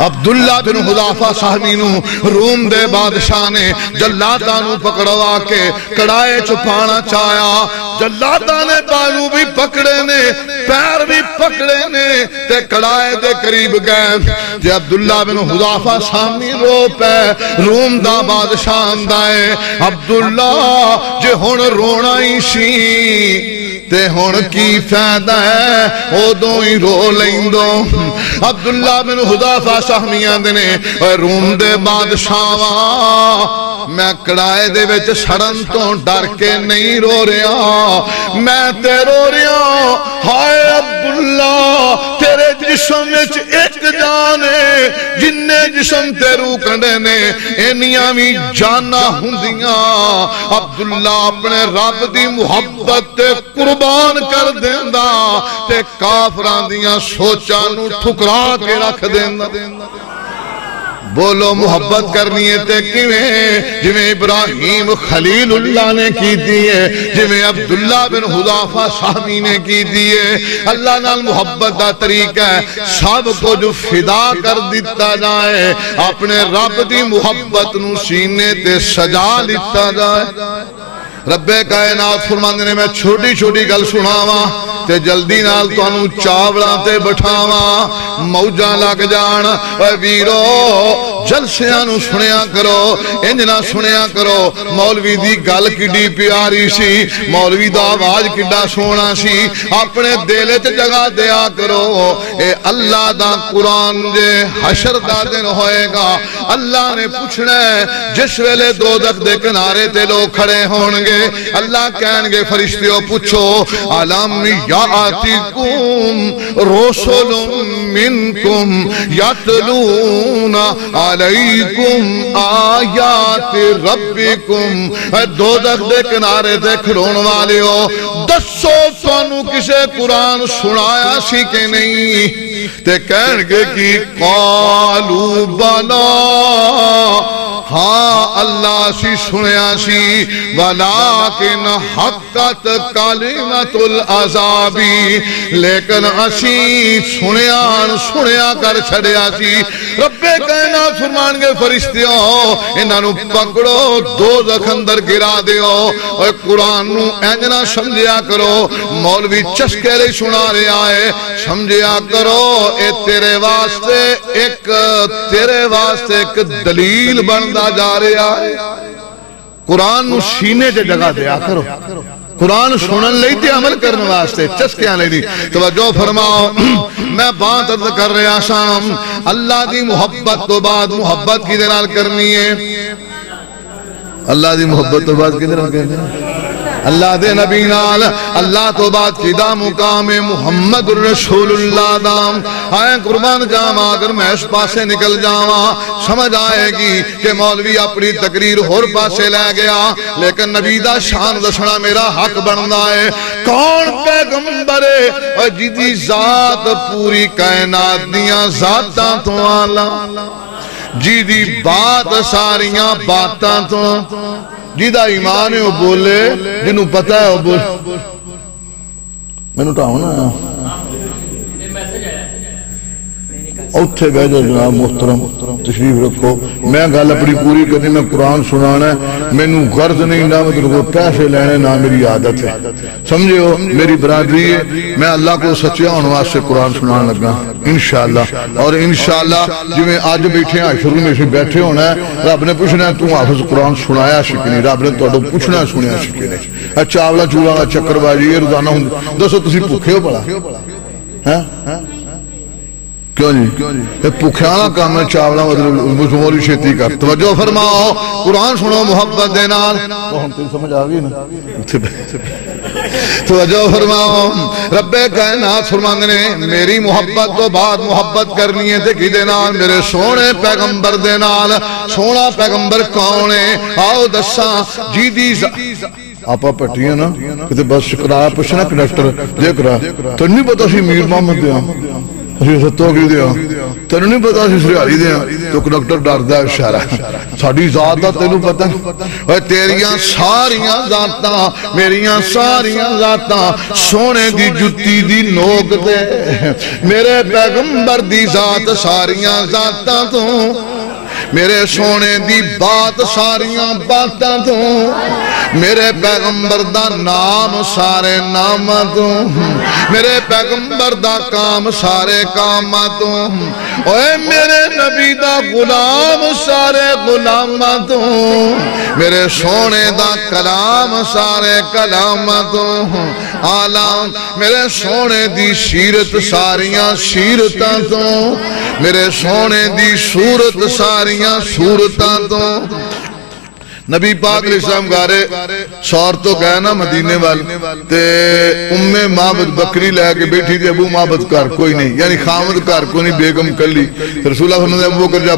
عبداللہ بن حذافہ صاحبینو روم دے بادشاہ نے جلاتاں نو پکڑوا کے کڑائے چھپانا چاہیا جلاتاں نے بازو بھی پکڑے نے پیر بھی پکڑے نے تے کڑائے دے قریب گئے جے عبداللہ بن حذافہ صاحبی رو پہ روم دا بادشاہ اندائے عبداللہ جے ہون رونا ہی سی تے ہون کی فائدہ ہے او دو ہی رو لیندو عبداللہ بن حذافہ صاحبیاں دینے روم دے بادشاہ میں کڑائے دے وچ سڑن تو ڈر کے نہیں رو رہا میں تے رو رہا ہائے عبداللہ تیرے جسم وچ ایک جان ہے جننے جسم تے روح کنڈے نے انیاں بھی جانا ہوندیاں عبداللہ اپنے رب دی محبت تے قربان کر دیندہ تے کافران دیاں سوچاں نو ٹھکرا کے رکھ دیندہ بولو محبت کرنی ہے تے کیویں جویں ابراہیم خلیل اللہ نے کی دیئے جویں عبداللہ بن حذافہ صاحبی نے کی دیئے اللہ نال محبت دا طریقہ ہے سب کو جو فدا کر دیتا جائے اپنے رب دی محبت نو سینے تے سجا لیتا جائے رب کائنات فرماندے نے میں چھوٹی چھوٹی گل سناواں تے جلدی نال تانوں چاوڑاں تے بٹھاواں موجاں لگ جان اے ویرو جلسیاں نو سنیا کرو انج نہ سنیا کرو مولوی دی گل کڈی پیاری سی مولوی دا آواز کڈا سونا سی اپنے دل وچ جگہ دیا کرو اے اللہ دا قرآن جے حشر دا دن ہوئے گا اللہ نے پوچھنا ہے جس ویلے دوزخ دے کنارے تے لوگ کھڑے ہونگے اللہ کہنگے فرشتیوں پوچھو علم یاتیکم رسول منکم یتلون علیکم آیات ربکم دوزخ دے کنارے دے کھڑون والے ہو دسو سانو کسے قرآن سنایا سی کہ نہیں تے کہنگے کی قالو بلا ہاں اللہ سی سنیا سی ولیکن حقت کلمت العذابی لیکن اسی سنیا کر چھڑیا سی رب کائنات فرمانگے فرشتیوں انہوں پکڑو دوزخ اندر گرا دیو اور قرآن نو اینجنا سمجھیا کرو مولوی چسکے لئے سنا رہے آئے سمجھیا کرو اے تیرے واسطے ایک دلیل بندہ جا رہے آئے قرآن نو سینے جے جگہ دیا کرو قرآن سنن لئی تے عمل کرنے واسطے چسکیاں لئی دی توجہ فرماؤ میں بات عرض کر رہا شام اللہ دی محبت تو بعد محبت کی دنال کرنی ہے اللہ دی محبت تو بعد کی دنال کرنی ہے اللہ دے نبی نال اللہ تو بات کی دا مقام محمد الرسول اللہ دام آئیں قربان جاما اگر میں اس پاسے نکل جاما سمجھ آئے گی کہ مولوی اپنی تقریر ہور پاسے لے گیا لیکن نبی دا شان دسنا میرا حق بندا ہے کون پیغمبر ہے اور جیدی ذات پوری کائنات دیاں ذاتاں تو آلہ جیدی بات ساریاں باتاں تو جیدہ ایمان ہے وہ بولے جنہوں پتہ ہے وہ بولے میں نے اٹھاؤں نا اٹھے گئے جو جناب محترم تشریف رکھو میں گل اپنی پوری کرنی میں قرآن سنانا ہے میں نو غرض نہیں نہ میں ترکو پیسے لینے نہ میری عادت ہے سمجھے ہو میری برادری ہے میں اللہ کو سچیا عنوان سے قرآن سنانا لگا انشاءاللہ اور انشاءاللہ جو میں آج بیٹھے ہیں شروع میں سے بیٹھے ہونا ہے رب نے پوچھنا ہے تو حافظ قرآن سنایا شکنی رب نے تو پوچھنا ہے سنیا شکنی اچھا آولا چولا چکر بازی یہ روزانہ ہوں دوستو تسی پوکھے ہو پڑا کیوں جی یہ پکھیانا کام ہے چاولا مطلب موری شیطی کر توجہ فرماؤ قرآن سنو محبت دینال وہ ہم تین سمجھ آگئی نا توجہ فرماؤ رب کائنات فرماندے نے میری محبت تو بعد محبت کرنی ہے تے کی دینال میرے سونے پیغمبر دینال سونا پیغمبر کون ہے آؤ دساں جی دی آپا پٹی ہے نا کہتے بس شکرہ پوچھنا کنڈکٹر دیکھ رہا تو نہیں پتا سی میر محمد دیا اسی ستو کی دیا تینوں نہیں پتا سی سریالی دیا تو کنڈکٹر ڈر دا اشارہ ساڑی ذات دا تینوں پتا اے تیریاں ساریاں ذاتاں میریاں ساریاں ذاتاں سونے دی جتی دی نوک دے میرے پیغمبر دی ذات ساریاں ذاتاں تو میرے سونے دی بات ساریاں باتاں تو میرے پیغمبر دا نام سارے نام تو میرے پیغمبر دا کام سارے کام تو اوے میرے نبی دا غلام سارے غلام تو میرے سونے دا کلام سارے کلام تو عالم میرے سونے دی سیرت ساریاں سیرتاں تو میرے سونے دی صورت ساریاں صورتاں تو نبی پاک علیہ السلام گارے سور تو گیا نا مدینے والے تے معبد بکری لے کے بیٹھی تھی ابو معبد کار کوئی نہیں یعنی خامد کار کوئی نہیں بیگم کلی رسول اللہ فرماتے ابو بکر جا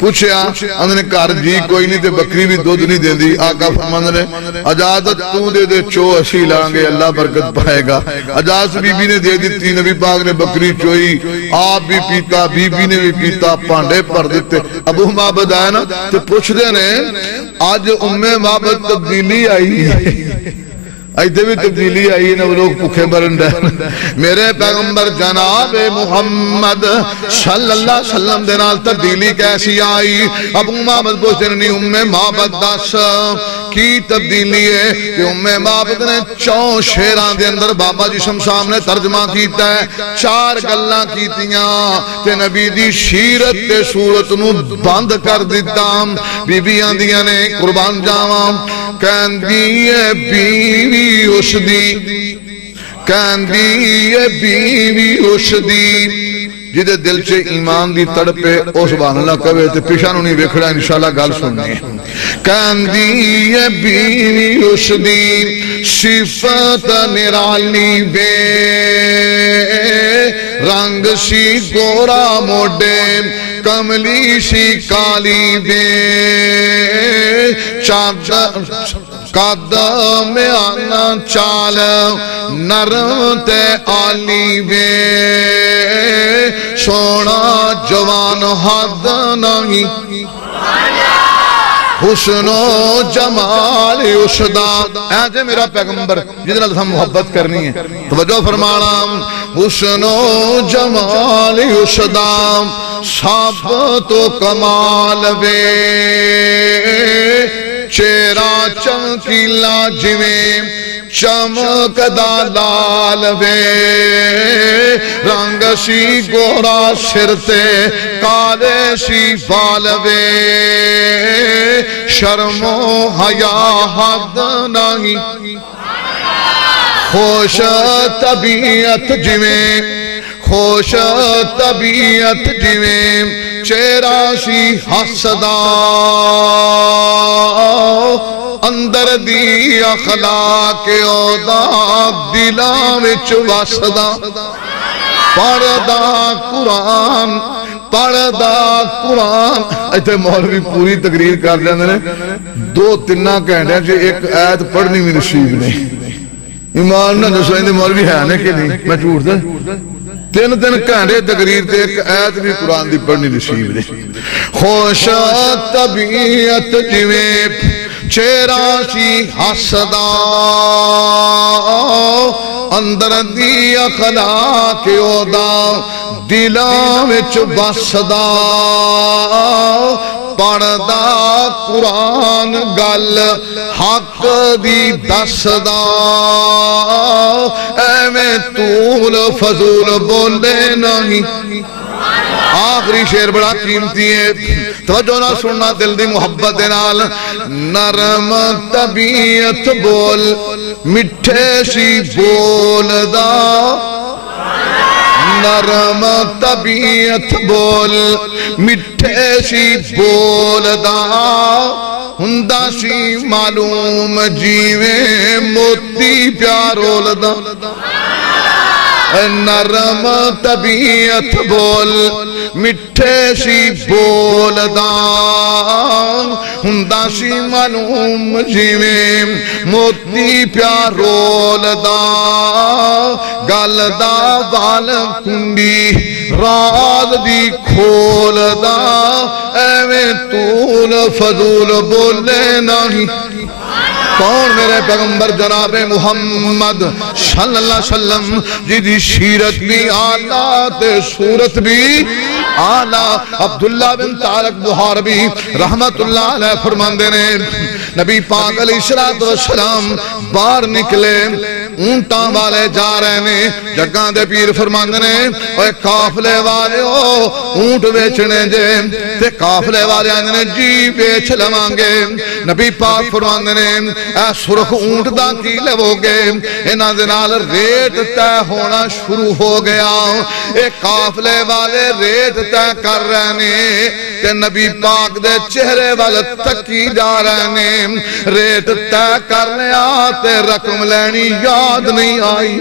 پوچھیا اندھے نے کار جی کوئی نہیں تے بکری بھی دودھ نہیں دیں دی آقا فرماتے نے اجازت تو دے دے چو اسی لانگے اللہ برکت پائے گا اجازت بی بی نے دے دیتی نبی پاک نے بکری چوئی آپ بھی پیتا بی بی نے بھی پیتا پانڈے پر دیتے ابو معبد آیا نا تے پوچھ دے نے آج معبد تبدیلی آئی ایتے بھی تبدیلی آئی نا وہ لوگ پکھے برن رہے میرے پیغمبر جناب محمد صلی اللہ علیہ وسلم دینال تبدیلی کیسی آئی ابو معبد پوچھتے نہیں معبد دس کی تبدیلی ہے کہ معبد نے 4 شیران دے اندر بابا جسم سامنے ترجمہ کیتا ہے 4 گلاں کیتیاں تے نبی دی شیرت تے صورت نو بند کر دیتا بی بیاں دیاں نے قربان جاواں کہندی ہے بیوی اس دی کہندی ہے بیوی اس دی جدے دل چے ایمان دی تڑپے او سبحان اللہ کہوے تے پیشانو نہیں ویکھڑا انشاءاللہ گل سننی کہندی ہے بیوی اس دی صفت نرالی بے رنگ سی گورا موڈے کملی سی کالی بے قدم آنا چال نرم تے آلی بے سونا جوان حد نہیں حسن و جمال اشدا ایجے میرا پیغمبر جتنا ہم محبت کرنی ہے توجہ فرمانا حسن و جمال اشدا سب تو کمال بے چہرہ چمکیلا جویں چمک دا لال وے رنگ سی گورا سرتے کالے سی بال وے شرم و حیا حد نہیں خوش طبیعت جویں خوش طبیعت جویں چہرہ سی حسدا اندر دی اخلاق اودا دلاں وچ وسدا پڑھدا قرآن ایتھے مولوی پوری تقریر کر لیندے نے 2-3 گھنٹے چ ایک آیت پڑھنی بھی نصیب نہیں ایمان نہ دسو ایندے مولوی ہے نے کہ نہیں میں جھوٹ دے 3 گھنٹے تقریر تے ایک آیت بھی قرآن دی پڑھنی نصیب نہیں خوش طبیعت جویں چہرہ سی حسدا اندر دی اخلاق اودا دلاں وچ بسدا پڑھدا قرآن گل حق دی دسدا ایویں طول فضول بولے نہیں آخری شعر بڑا قیمتی ہے توجہ نہ سننا دل دی محبت نال نرم طبیعت بول مٹھے سی بول دا نرم طبیعت بول مٹھے سی بولدا ہندا سی معلوم جیویں موتی پیارولدا نرم طبیعت بول مٹھے سی بولدا ہندا سی معلوم جیویں موتی پیارولدا گلدا وال کنڈی راز دی کھولدا ایویں طول فضول بولے نہیں کون میرے پیغمبر جناب محمد صلی اللہ علیہ وسلم جی سیرت بھی آلہ تے صورت بھی آلہ عبداللہ بن طارق محاربی رحمت اللہ علیہ فرماندے نے نبی پاک علیہ السلام باہر نکلے اونٹاں والے جا رہے نے جگاں دے پیر فرماندے نے اوے قافلے والے ہو اونٹ بیچنے جے تے قافلے والے آنے نے جی بیچ لوانگے نبی پاک فرماندے نے اے سرخ اونٹ دا کی لو گے انہاں دے نال ریٹ تے ہونا شروع ہو گیا اے قافلے والے ریٹ تے کر رہے نے تے نبی پاک دے چہرے والے تکی جا رہے نے ریٹ تے کرنے آتے رقم لینی یاد نہیں آئی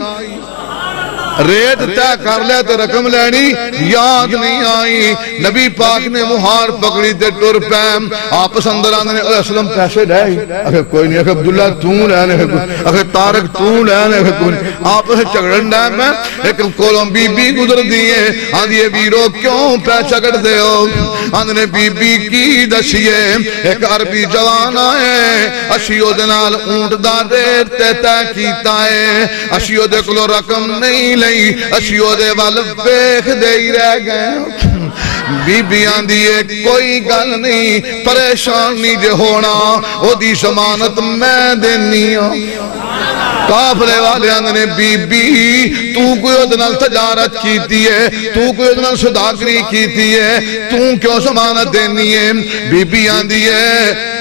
ریٹ تے کر لے تو رقم لینی یاد نہیں آئی نبی پاک نے مہار پکڑی تے ٹر پیم آپس اندر آنے نے اسلام پیسے لے اگر کوئی نہیں اگر عبداللہ توں لینے اگر طارق توں لینے اگر کوئی نہیں آپس چگڑن ڈے میں ایک کولوں بی بی گزر دیئے آن یہ بیرو کیوں پہ چگڑ دے ہو آن نے بی بی کی دسیے ایک عربی جوان آئے اشیو دنال اونٹ دا دیر تے تے کیتا ہے اشیو دے کلو رقم نہیں لئی اشیو دے والب بیخ دے ہی رہ گئے بی بی آندیے کوئی گل نہیں پریشان نہیں جے ہونا او دی ضمانت میں دینی ہوں قافلے والے آندھنے بی بی تو کوئی ادنال تجارت کیتی ہے تو کوئی ادنال صداقری کیتی ہے تو کیوں ضمانت دینی ہے بی بی آندیے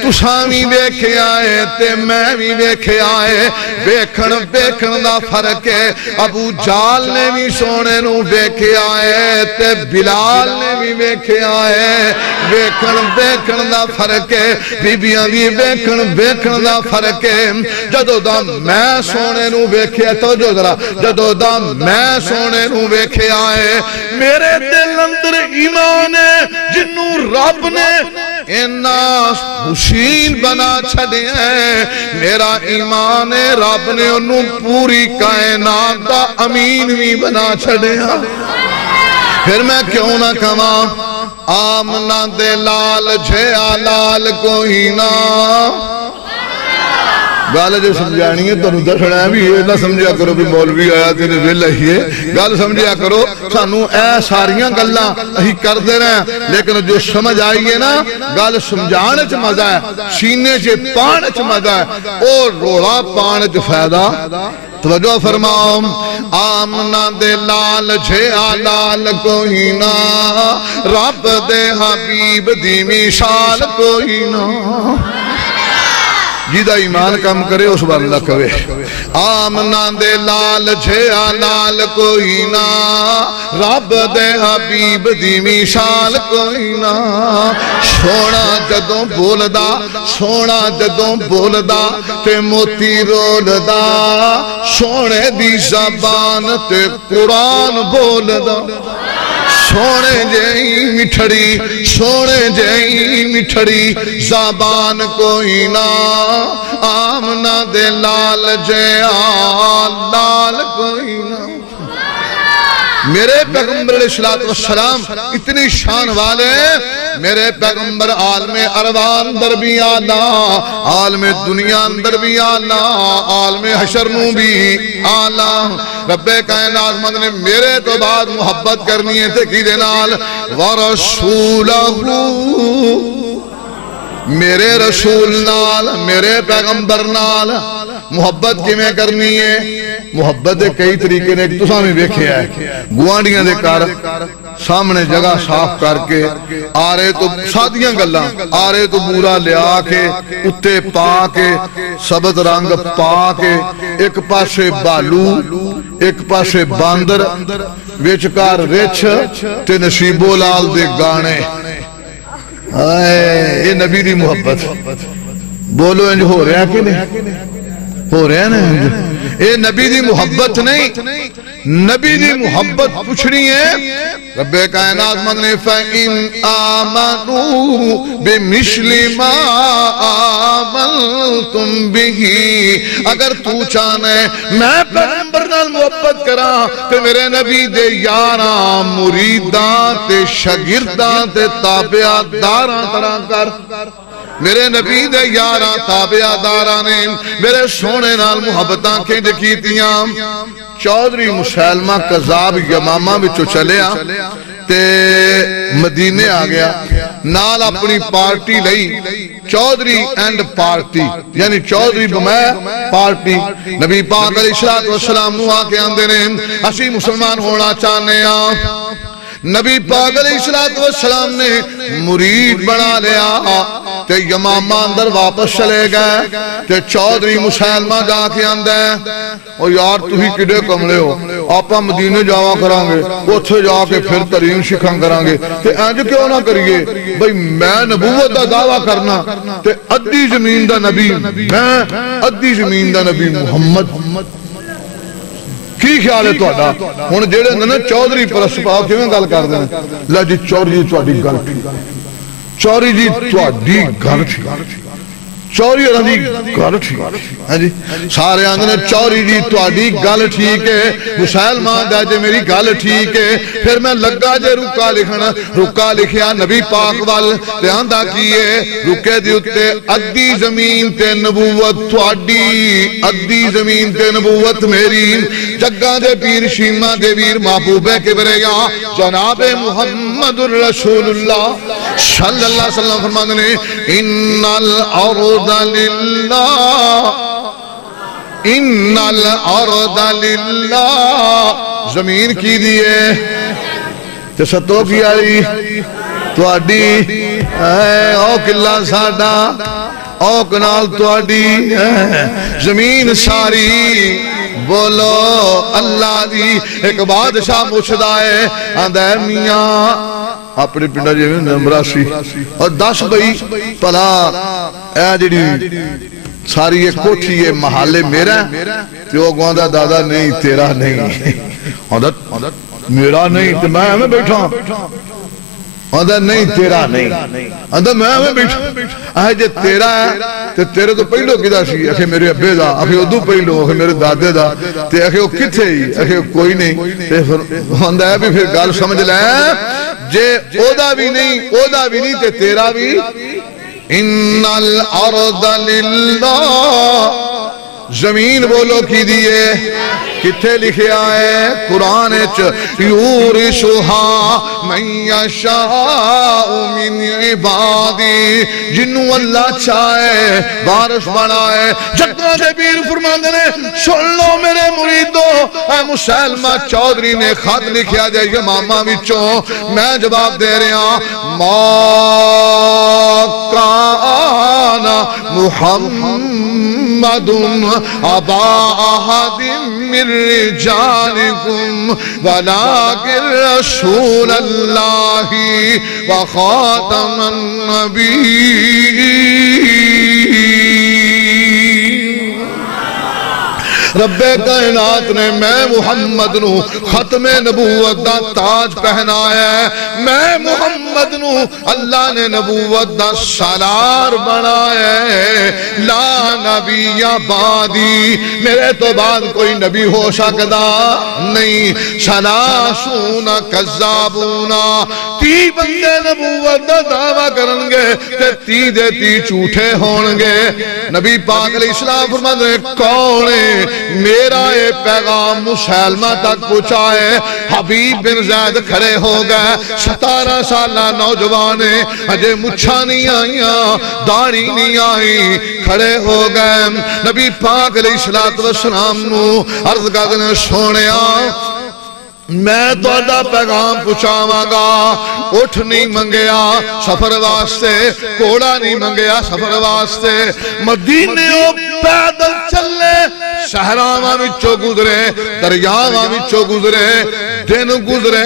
تو سامی بیکھے آئے تے میں بھی بیکھے آئے بیکھن دا فرق ہے ابو جال نے بھی سونے نو بیکھے آئے تے بلال نے بھی بیکھے آئے بیکھن دا فرق ہے بی بی آندھی بیکھن دا فرق ہے جدو دا میں سونے نو بیکھے تو جو ذرا جدو دا میں سونے نو بیکھے آئے میرے دل اندر ایمان ہے جنو رب نے انہا حسین بنا چھڑے ہیں میرا ایمان ہے رب نے انہوں پوری کائنات دا امین بھی بنا چھڑے ہیں پھر میں کیوں نہ کما آمنہ دے لال جھیا لال کوئی نہ گال جو سمجھانی ہے تو نہ سڑا ہے بھی یہ نہ سمجھا کرو بھی مولوی آیا تیرے ویلہ ہی ہے گال سمجھا کرو سانو اے ساریاں گلہ ہی کر دے رہے ہیں لیکن جو سمجھ آئی ہے نا گال سمجھانے چھ مزہ ہے سینے سے پانے چھ مزہ ہے اور روڑا پانے چھ فائدہ توجہ فرماؤ آمنہ دے لال جھیا لال کوئی نہ رب دے حبیب دی مثال کوئی نہ جیدہ ایمان کم کرے اس بار اللہ کوئے آمنہ دے لال جھیا لال کوئی نہ رب دے حبیب دی مثال کوئی نہ سونا جدوں بولدا تے موتی رولدا سونے دی زبان تے قرآن بولدا سونے جئی مٹھڑی زبان کوئی نہ آمنہ دے لال جیا لال کوئی نہ میرے پیغمبر علیہ السلام اتنی شان والے میرے پیغمبر عالم ارواح اندر بھی آنا عالم دنیا اندر بھی آنا عالم حشر نو بھی آنا رب کائنات مند نے میرے تو بعد محبت کرنی ہے تے کی دینال ورسولہ میرے رسول نال میرے پیغمبر نال محبت کی میں کرنی ہے محبت دے کئی طریقے نے ایک تو سامی بیکھے آئے گوانڈیاں دے کار سامنے جگہ صاف کر کے آرے تو سادیاں گلاں آرے تو بورا لیا کے اتے پا کے سبز رنگ پا کے ایک پاسے بالو ایک پاسے باندر ویچکار رچ تے نصیبو لال دے گانے یہ نبی دی محبت بولو انج ہو رہا کہ نہیں ہو رہا نا اے نبی دی محبت نہیں نبی دی محبت پوچھنی ہے رب کائنات مدنے فَإِنْ آمَنُوا بِمِشْلِ مَا آمَنْتُمْ بِهِ اگر تو چاہنے میں پیغمبر نال محبت کراں تے میرے نبی دے یاراں مریداں تے شاگرداں تے تابعداراں طرح کر میرے نبی دے یاراں تابعداراں نے میرے سونے نال محبتاں کھنج کیتیاں چودھری مسلمہ قذاب یمامہ بچو چلیا تے مدینے آ گیا نال اپنی پارٹی لئی چودھری اینڈ پارٹی یعنی چودھری بمیں پارٹی نبی پاک علیہ السلام نو آکے آندے نے اسی مسلمان ہونا چاہنے نبی پاک علیہ السلام نے مرید بنا لیا تے یمامہ اندر واپس چلے گئے تے چودھری مسلمہ جا کے اندے اور یار تو ہی کڈے کملے ہو آپا مدینے جاوا کرانگے اتھے جا کے پھر ترین شکھن کرانگے تے اینج کیوں نہ کریے بھئی میں نبوت دا دعویٰ کرنا تے ادھی زمین دا نبی میں ادھی زمین دا نبی محمد کی خیال ہے توڑا ہون جیڑے ننے چودھری پرست پاؤ کیوں گل کر دینے لہ جی چوری جی توڑی گل تھی چوری جی توڑی گل تھی چوری رہی گل تھی سارے آندھنے چوری جی توڑی گل ٹھیک ہے مسلمان دے جے میری گل ٹھیک ہے پھر میں لگا جے رکا لکھنا رکا لکھیا نبی پاک وال تے آندھا کیے رکے دی اتے ادھی زمین تے نبوت توڑی ادھی زمین تے نبوت میری جگہ دے پیر شیمہ دے ویر محبوب کبریا جناب محمد الرسول اللہ صلی اللہ علیہ وسلم فرمانے ان الارض للہ ان الارض للہ زمین کی دیئے تے ستو کی آئی تو آڈی او کلا ساڑا او کنال تو آڈی زمین ساری بولو اللہ دی ایک بادشاہ مشدائے آندھے میاں اپنے پنڈا جی میں نمبراسی اور 10 بھئی پلا اے جڑی ساری ایک کوٹھی یہ محلے میرا تے وہ گواندہ دادا نہیں تیرا نہیں میرا نہیں تے میں ہمیں بیٹھا آندھا نہیں تیرا نہیں آندھا میں ہمیں بیٹھا آئے جے تیرا ہے تے تیرے تو پہلو کدھا سی اکھے میرے ابے دا اکھے ادو پہلو اکھے میرے دادے دا تے اکھے وہ کتھے ہی اکھے کوئی نہیں تے آندھا ہے بھی پھر گال سمجھ لیں جے اودا بھی نہیں تے تیرا بھی ان الارض للہ زمین بولو کی دیئے کتھے لکھے آئے قرآن یورثھا من یشاء من عبادی جنوں اللہ چاہے بارش بنائے جگہ دے پیر فرماندے نے سن لو میرے مریدو اے مسلمہ چودھری نے خط لکھیا جائے یمامہ وچوں میں جواب دے رہا ما کان محمد ابا احد من رجالكم ولكن رسول الله وخاتم النبيين رب کائنات نے میں محمد نو ختم نبوت دا تاج پہنایا ہے میں محمد نو اللہ نے نبوت دا سالار بنایا ہے لا نبی بعدی میرے تو بعد کوئی نبی ہو سکتا نہیں سلاسون کذابونا 30 بندے نبوت دا دعویٰ کرنگے تے 30 دے 30 جھوٹے ہونگے نبی پاک علیہ السلام فرماتے ہیں کونے میرا یہ پیغام مسلمہ تک پہنچائے حبیب بن زید کھڑے ہو گئے 17 سالہ نوجوانے اجے مچھا نہیں آئیاں داڑھی نہیں آئی کھڑے ہو گئے نبی پاک علیہ السلام نو عرض کرنے سونے میں تو اڈا پیغام پچھاواں گا اٹھ نہیں منگیا سفر واسطے کوڑا نہیں منگیا سفر واسطے مدینے او پیدل چلے شہراواں وچوں گزرے دریاواں وچوں گزرے دن گزرے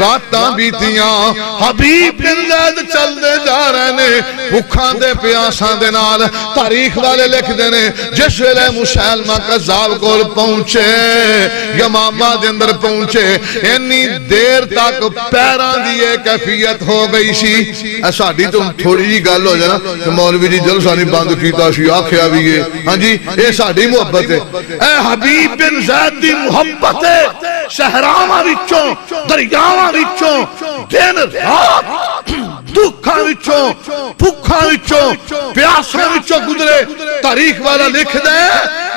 راتاں بیتیاں حبیب بن زید چل دے جا رہے نے بھکھاں دے پیاساں دے نال تاریخ والے لکھ دینے جس ویلے مسلمہ قذاب کول پہنچے یمامہ دے اندر پہنچے انی دیر تک پیران دیئے کیفیت ہو گئی سی ایسا دی تم تھوڑی جی گل ہو جانا کہ مولوی جی جلسہ نہیں باندھ کیتا سی آکھیا بھی ہے ہاں جی ایسا دی محبت ہے اے حبیب بن زید دی محبت ہے شہراواں وچوں دریاواں وچوں دن رات دکھاں وچوں بھکھاں وچوں پیاساں وچوں گزرے تاریخ والا لکھ دے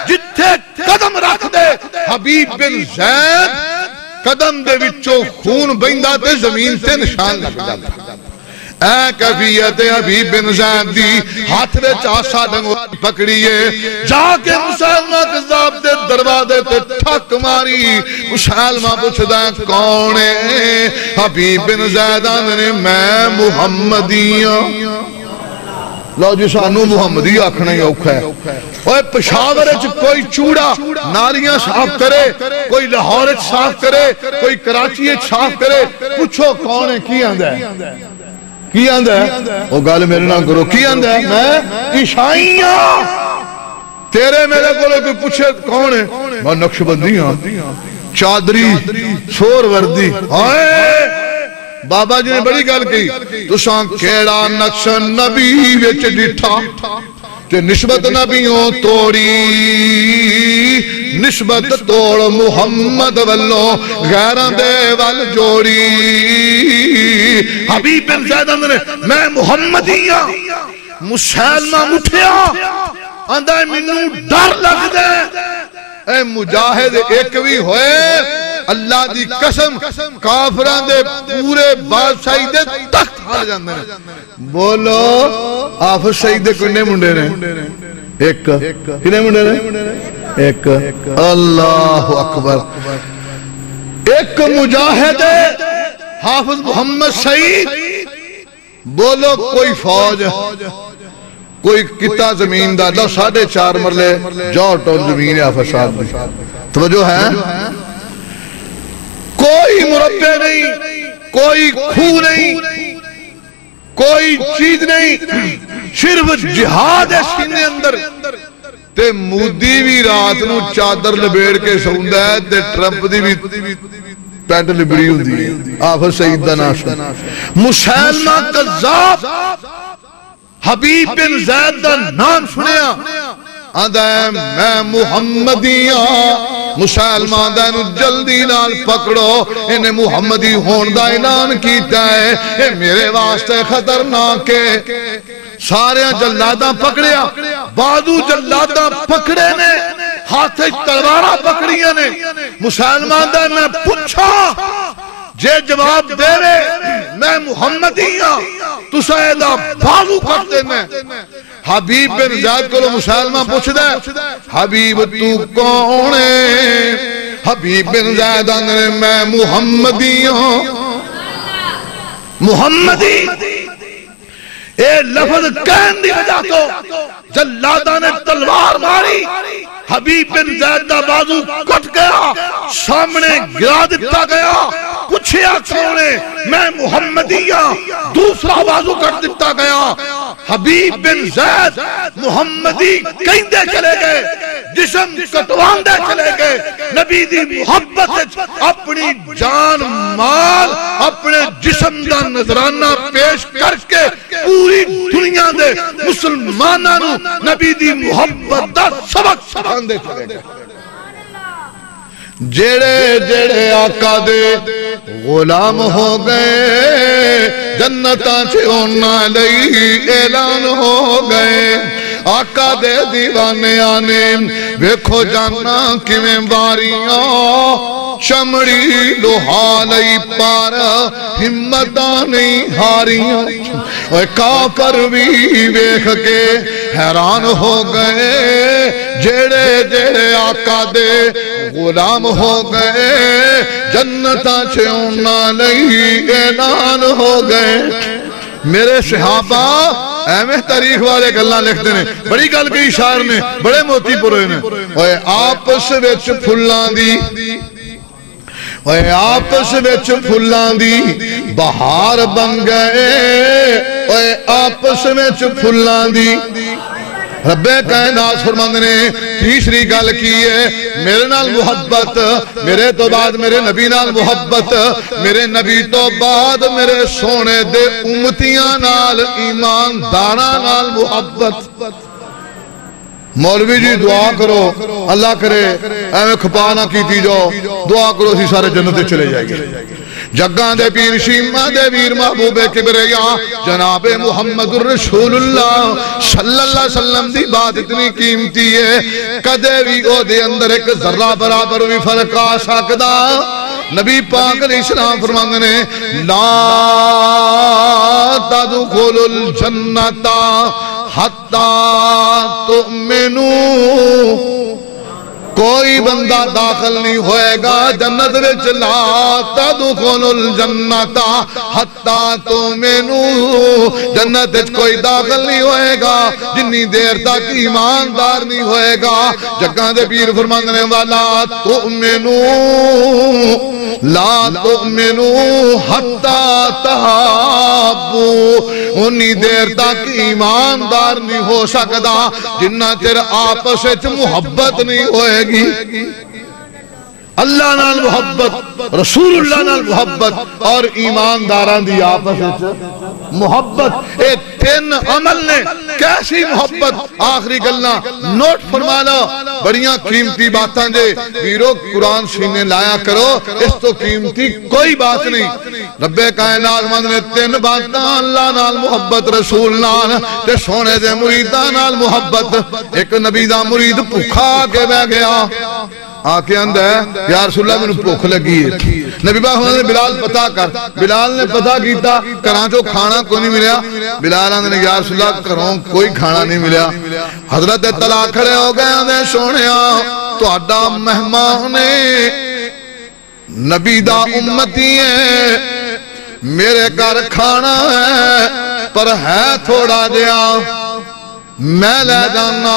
جتھے قدم رکھ دے حبیب بن زید قدم دے وچوں خون بہندا تے زمین تے نشان لگ جاتا اے کیفیت حبیب بن زید دی ہاتھ وچ آسا ڈنگوری پکڑیے جا کے مسلمہ قذاب دے دروازے تے ٹھک ماری مسلمہ پوچھدا کون ہے حبیب بن زید نے میں محمدی ہوں لو جی سانو محمدی آکھنا ہی اوکھا ہے اوہ پشاور اچھ کوئی چوڑا نالیاں صاف کرے کوئی لاہور اچھ صاف کرے کوئی کراچی اچھ صاف کرے پوچھو کون ہے کی آندہ ہے کی آندہ ہے وہ گال میرے نام کرو کی آندہ ہے میں عیشائیاں تیرے میرے کو لے کوئی پوچھے کون ہے میں نقش بندی ہاں چادری سور وردی آئے بابا جی نے بڑی گل کی تو سان کیڑا نقش نبی وچ ڈٹھا تے نسبت نبیوں توڑی نسبت توڑ محمد واللو غیران دے وال جوڑی حبیب بن زید نے میں محمدیاں مسلمہ مٹھیا اندھا منو ڈر لگ دے اے مجاہد ایک بھی ہوئے اللہ دی قسم کافران دے پورے بادشاہی دے تخت ہار جاندے ہیں بولو آفت شہید دے کنے منڈے رہے ایک کنے منڈے رہے ایک اللہ اکبر ایک مجاہد حافظ محمد شہید بولو کوئی فوج کوئی کتا زمین دا 4.5 مرلے جو ٹون زمین ہے حافظ صاحب توجہ ہے کوئی مربع نہیں کوئی کھو نہیں کوئی چیز نہیں صرف جہاد ہے سینے اندر تے مودی بھی رات نو چادر لبیڑ کے سوندہ ہے تے ٹرمپ دی بھی پینٹ لبڑی ہوں دی آفت سعید دا ناشن مسلمہ قذاب حبیب بن زید دا نام سنیا آدھا ہے میں محمدیاں مسلمان دینو جلدی نال پکڑو انہیں محمدی ہون دا اعلان کیتا ہے اے میرے واسطے خطرناک ہے سارے جلاداں پکڑیا بازو جلاداں پکڑے نے ہاتھ تلوارہ پکڑیاں نے مسلمان دے میں پوچھا جے جواب دے رہے میں محمدیاں تو سیدہ بازو کرتے میں حبیب بن زید کو لو مسلمہ پوچھ دے حبیب تو کون ہے حبیب بن زید نے میں محمدی ہوں محمدی اے لفظ کہن دی وجہ تو جلادہ نے تلوار ماری حبیب بن زید دا بازو کٹ گیا سامنے گرا دیتا گیا پوچھیا کھونے میں محمدیہ دوسرا بازو کٹ دیتا گیا حبیب بن زید محمدی کہیں دے چلے گئے جسم کٹوان دے چلے گئے نبی دی محبت اپنی جان مال اپنے جسم دا نظرانہ پیش کر کے پوری دنیا دے مسلمانانو نبی دی محبت دا سبق سبان دے چلے گئے جڑے جڑے آقا دے غلام ہو گئے جنتاں چھے ہونا لئی اعلان ہو گئے آقا دے دیوانے آنے ویکھو جانا کیویں باریاں چمڑی لوہا لئی پارا ہمتاں نہیں ہاریاں اے کافر بھی ویکھ کے حیران ہو گئے جڑے جڑے آقا دے غلام ہو گئے جنتاں چھونا نہیں اعلان ہو گئے میرے صحابہ ایویں تاریخ والے گلاں لکھتے ہیں بڑی گل کئی شاعر نے بڑے موتی پروئے نے اوے آپس وچ پھلاں دی اوے آپس وچ پھلاں دی بہار بن گئے اوے آپس وچ پھلاں دی رب کائنات فرماندے نے تیسری گل کی ہے میرے نال محبت میرے تو بعد میرے نبی نال محبت میرے نبی تو بعد میرے سونے دے امتیاں نال ایمانداراں نال محبت مولوی جی دعا کرو اللہ کرے ایویں کھپا نہ کیتی جاؤ دعا کرو اسی سارے جنت چلے جائے گے جگاں دے پیر شیمہ دے ویر محبوب کبریاں جناب محمد الرسول اللہ صلی اللہ علیہ وسلم دی بات اتنی قیمتی ہے کدے بھی او دے اندر ایک ذرہ برابر بھی فرق آ سکدا نبی پاک علیہ السلام فرماندے نے لا تدخل الجنت حتی تؤمنو کوئی بندہ داخل نہیں ہوئے گا جنت وچ لا تدخل الجنت حتی تؤمنو جنت وچ کوئی داخل نہیں ہوئے گا جنی دیر تک ایماندار نہیں ہوئے گا جگہ دے پیر فرماندے والا تؤمنو لا تؤمنو حتی تحابو انہی دیر تک ایماندار نہیں ہو سکتا جنہ تیر آپس وچ محبت نہیں ہوئے گی اللہ نال محبت رسول اللہ نال محبت اور ایمانداران دی آپس محبت اے تین عمل نے کیسی محبت آخری گلنا نوٹ فرما لو بڑیاں قیمتی باتاں جے ویرو قرآن سینے لایا کرو اس تو قیمتی کوئی بات نہیں رب کائنات مند نے تین باتاں اللہ نال محبت رسول نال تے سونے دے مریداں نال محبت ایک نبی دا مرید بھوکا کے بہ گیا آکے اندہ ہے یا رسول اللہ میں نے بھوک لگی ہے نبی باہم نے بلال پتا کر بلال نے پتا کیتا کرانچو کھانا کوئی نہیں ملیا بلال نے یا رسول اللہ کروں کوئی کھانا نہیں ملیا حضرت طلاق کھڑے ہو گئے اندھے سونیا تو اڈا مہمانے نبی دا امتی ہے میرے گھر کھانا ہے پر ہے تھوڑا دیا میں لے جانا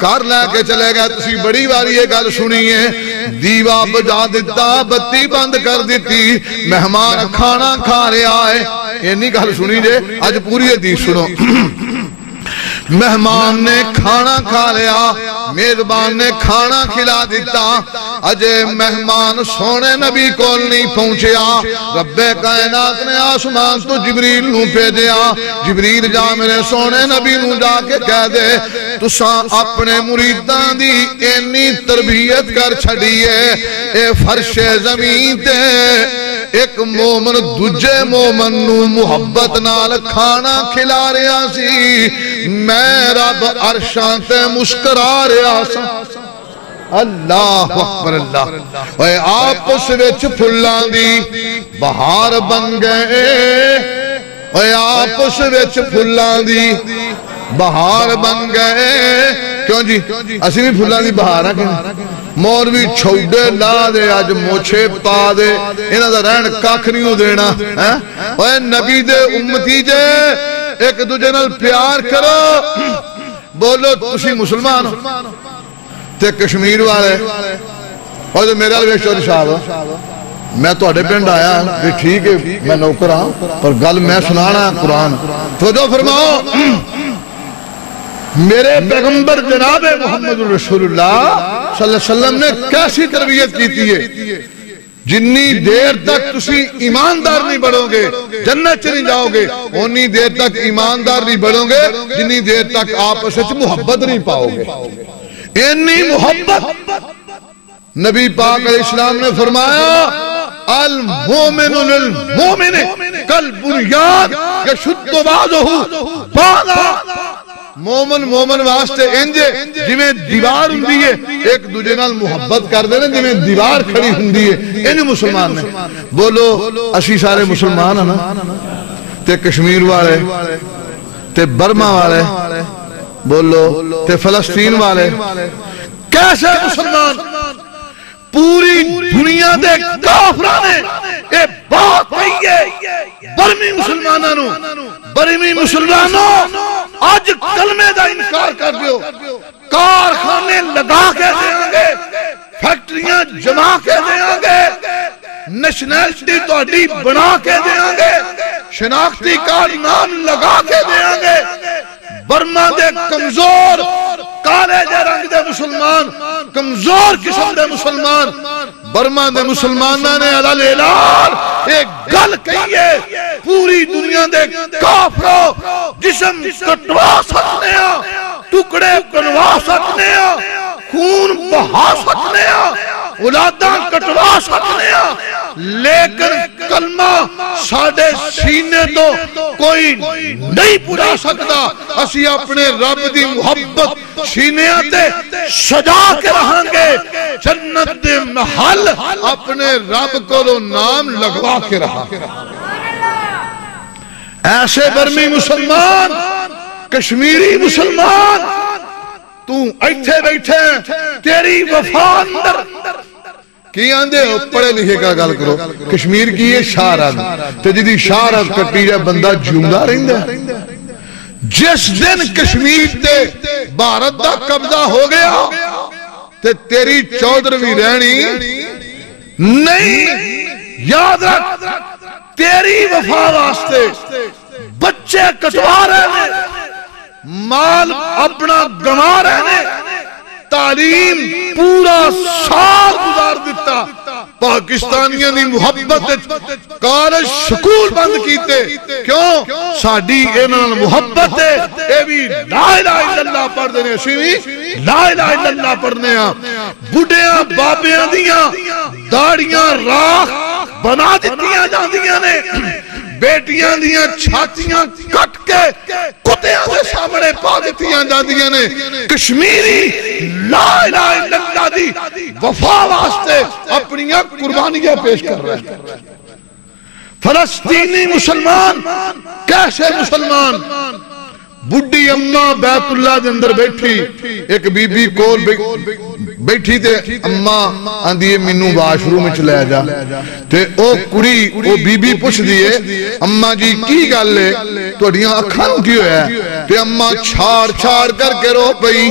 کار لے کے چلے گئے تسی بڑی باری یہ گل سنیے دیوا بجا دیتا بتی بند کر دیتی مہمان کھانا کھا رہے آئے یہ نہیں گل سنی جے آج پوری حدیث سنو مہمان نے کھانا کھا لیا میزبان نے کھانا کھلا دیتا اجے مہمان سونے نبی کول نہیں پہنچیا رب کائنات نے آسمان تو جبریل نو بھیجیا جبریل جا میرے سونے نبی نو جا کے کہہ دے تساں اپنے مریدان دی اینی تربیت کر چھڑیے اے فرش زمین تے ایک مومن دجے مومن نو محبت نال کھانا کھلا رہا سی میں رب عرشاں تے مسکرا رہا سا اللہ اکبر اللہ اے آپس وچ پھلاں دی بہار بن گئے اے آپس وچ پھلاں دی بہار بن گئے کیوں جی اسی بھی پھلاں دی بہار ہے مور بھی چھوڑے لا دے آج موچھے پا دے انہاں دا رہن کاکھ نہیں ہو دینا اے نبی دے امتی جے ایک دوجے نال پیار کرو بولو تسی مسلمان تے کشمیر والے اور میرا ویشور صاحب میں تو اڑے پنڈ آیا بھی ٹھیک ہے میں نوکر ہاں پر گل میں سنانا قرآن تو جو فرماؤ میرے پیغمبر جناب محمد رسول اللہ صلی اللہ علیہ وسلم نے کیسی تربیت کیتی ہے جنی دیر تک تسی ایماندار نہیں بڑھو گے جنت چلی جاؤ گے انہی دیر تک ایماندار نہیں بڑھو گے جنی دیر تک آپ اسے محبت نہیں پاؤ گے انی محبت نبی پاک علیہ السلام نے فرمایا المومن للمومن کل بنیاد یشد بعضہ بعضا مومن واسطے انجے جمیں دیوار ہوں دیئے ایک دوجہ نال محبت کر دینے جمیں دیوار کھڑی ہوں دیئے انہیں مسلمان نے بولو اسی سارے مسلمان ہیں نا تے کشمیر والے تے برما والے بولو تے فلسطین والے کیسے مسلمان پوری دنیا دے کافرانے اے بات کہیے برمی مسلمانانوں برمی مسلمانوں آج کلمے دا انکار کر دیو کارخانے لگا کے دیاں گے فیکٹریاں جما کے دیاں گے نیشنلٹی توڑی بنا کے دیاں گے شناختی کارڈ نام لگا کے دیاں گے برما دے کمزور کالے دے رنگ دے مسلمان کمزور قسم دے مسلمان برما دے مسلمانہ نے علا لیلار ایک گل کہیے پوری دنیا دے کافروں جسم کٹوا سکنے ہیں ٹکڑے کنوا سکنے ہیں خون بہا سکنے ہیں اولاداں کٹوا سکنے ہیں لیکن کلمہ ساڑھے سینے تو کوئی نہیں پڑا سکتا اسی اپنے رب دی محبت سینے آتے سجا کے رہاں گے جنت دے محل اپنے رب کو رو نام لگوا کے رہاں ایسے برمی مسلمان کشمیری مسلمان تو ایتھے بیٹھے تیری وفا اندر کی آندے ہو پڑھے لکھے کا گل کرو کشمیر کی یہ شارد تے جدی شارد کٹی جائے بندہ جیوندہ رہندہ جس دن کشمیر تے بھارت دا قبضہ ہو گیا تے تیری چودرویں رہنی نہیں یاد رکھ تیری وفا واسطے بچے کٹوا رہنے مال اپنا گنوا رہنے تعلیم پورا سال گزار دیتا پاکستانیاں دی محبت کالج سکول بند کیتے کیوں ساڑھی انہاں محبت ہے اے بھی لا الہ الا اللہ پڑھ دینے اسی بھی لا الہ الا اللہ پڑھنے ہیں بڑھیاں بابیاں دیاں داڑیاں راکھ بنا دیتیاں جاندیاں نے بیٹیاں دیاں چھاتیاں کٹ کے کتیاں دے سامنے پا دیتیاں جاندیاں نے کشمیری لا الہ الا اللہ دی وفا واسطے اپنی قربانیاں پیش کر رہے ہیں فلسطینی مسلمان کیسے مسلمان بڑی اممہ بیت اللہ دے اندر بیٹھی ایک بی بی کول بیٹھی تے اممہ آندھیے منو واش روم میں چلے جا تے او کڑی او بی بی پوچھ دیئے اممہ جی کی گل لے تو اڈیاں اکھانوں کیوں ہے تے اممہ چھاڑ چھاڑ کر کے رو پئی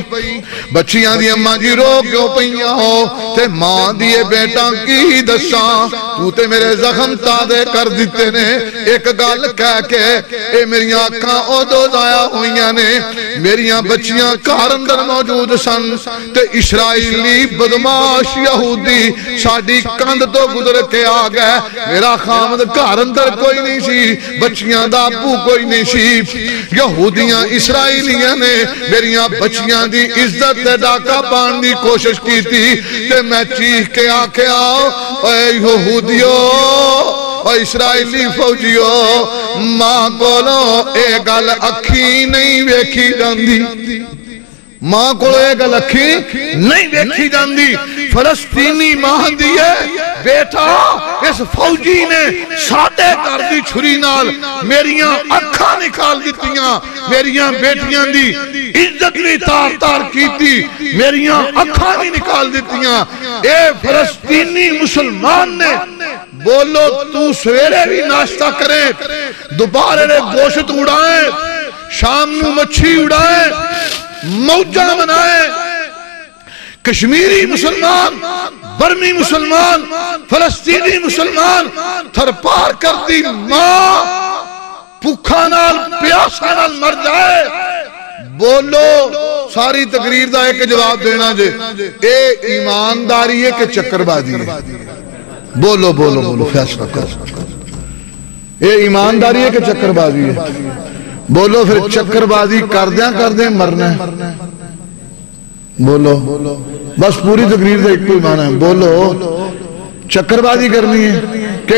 بچی آندھی اممہ جی رو کیوں پئیاں ہو تے ماں دیئے بیٹا کی دساں تو تے میرے زخم تادے کر دیتے نے ایک گل کہہ کے اے میریاں اکھاں او دو ضائع ہوئیاں نے میریاں بچیاں کار اندر موجود سن تے اسرائیلی بدماش یہودی ساڑھی کند تو گزر کے آگئے میرا خامد کار اندر کوئی نہیں سی بچیاں دا ابو کوئی نہیں سی یہودیاں اسرائیلیاں نے میریاں بچیاں دی عزت ڈاکہ پان دی کوشش کی تھی تے میں چیخ کے آکے آؤ اے یہودیو اور اسرائیلی فوجیو ماں کولو اے گل اکھی نہیں ویکھی جاندی ماں کولو اے گل اکھی نہیں ویکھی جاندی فلسطینی ماں دیئے بیٹا اس فوجی نے ساٹے کر دی چھری نال میریاں اکھا نکال دیتیاں میریاں بیٹیاں دی عزت بھی تار تار کی تھی میریاں اکھا بھی نکال دیتیاں اے فلسطینی مسلمان نے بولو تو سویرے بھی ناشتہ کرے دوبارے نے گوشت اڑائیں شام نو مچھی اڑائیں موجہ منائیں کشمیری مسلمان برمی مسلمان فلسطینی مسلمان تھر پار کرتی ماں پکھا نال پیاسا نال مر جائے بولو ساری تقریر دا ایک جواب دینا جے اے ایمانداری ہے کہ چکر بازی ہے بولو بولو بولو فیصلہ کرو اے ایمانداری ہے کہ چکر بازی ہے بولو پھر چکر بازی کر دیں مرنا ہے بولو بس پوری تقریر دا ایک کوئی معنی ہے بولو چکر بازی کرنی ہے کہ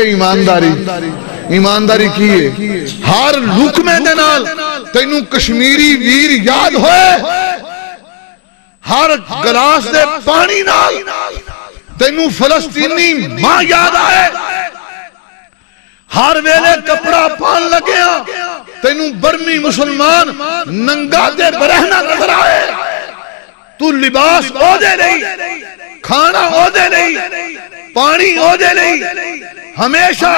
ایمانداری کی ہے ہر لکمے دنال تینوں کشمیری ویر یاد ہوئے ہر گلاس دے پانی نال تینوں فلسطینی ماں یاد آئے ہر ویلے کپڑا پان لگیا تینوں برمی مسلمان ننگا دے برہنہ نظر آئے تو لباس او دے رہی کھانا او دے نہیں، پانی او دے نہیں، ہمیشہ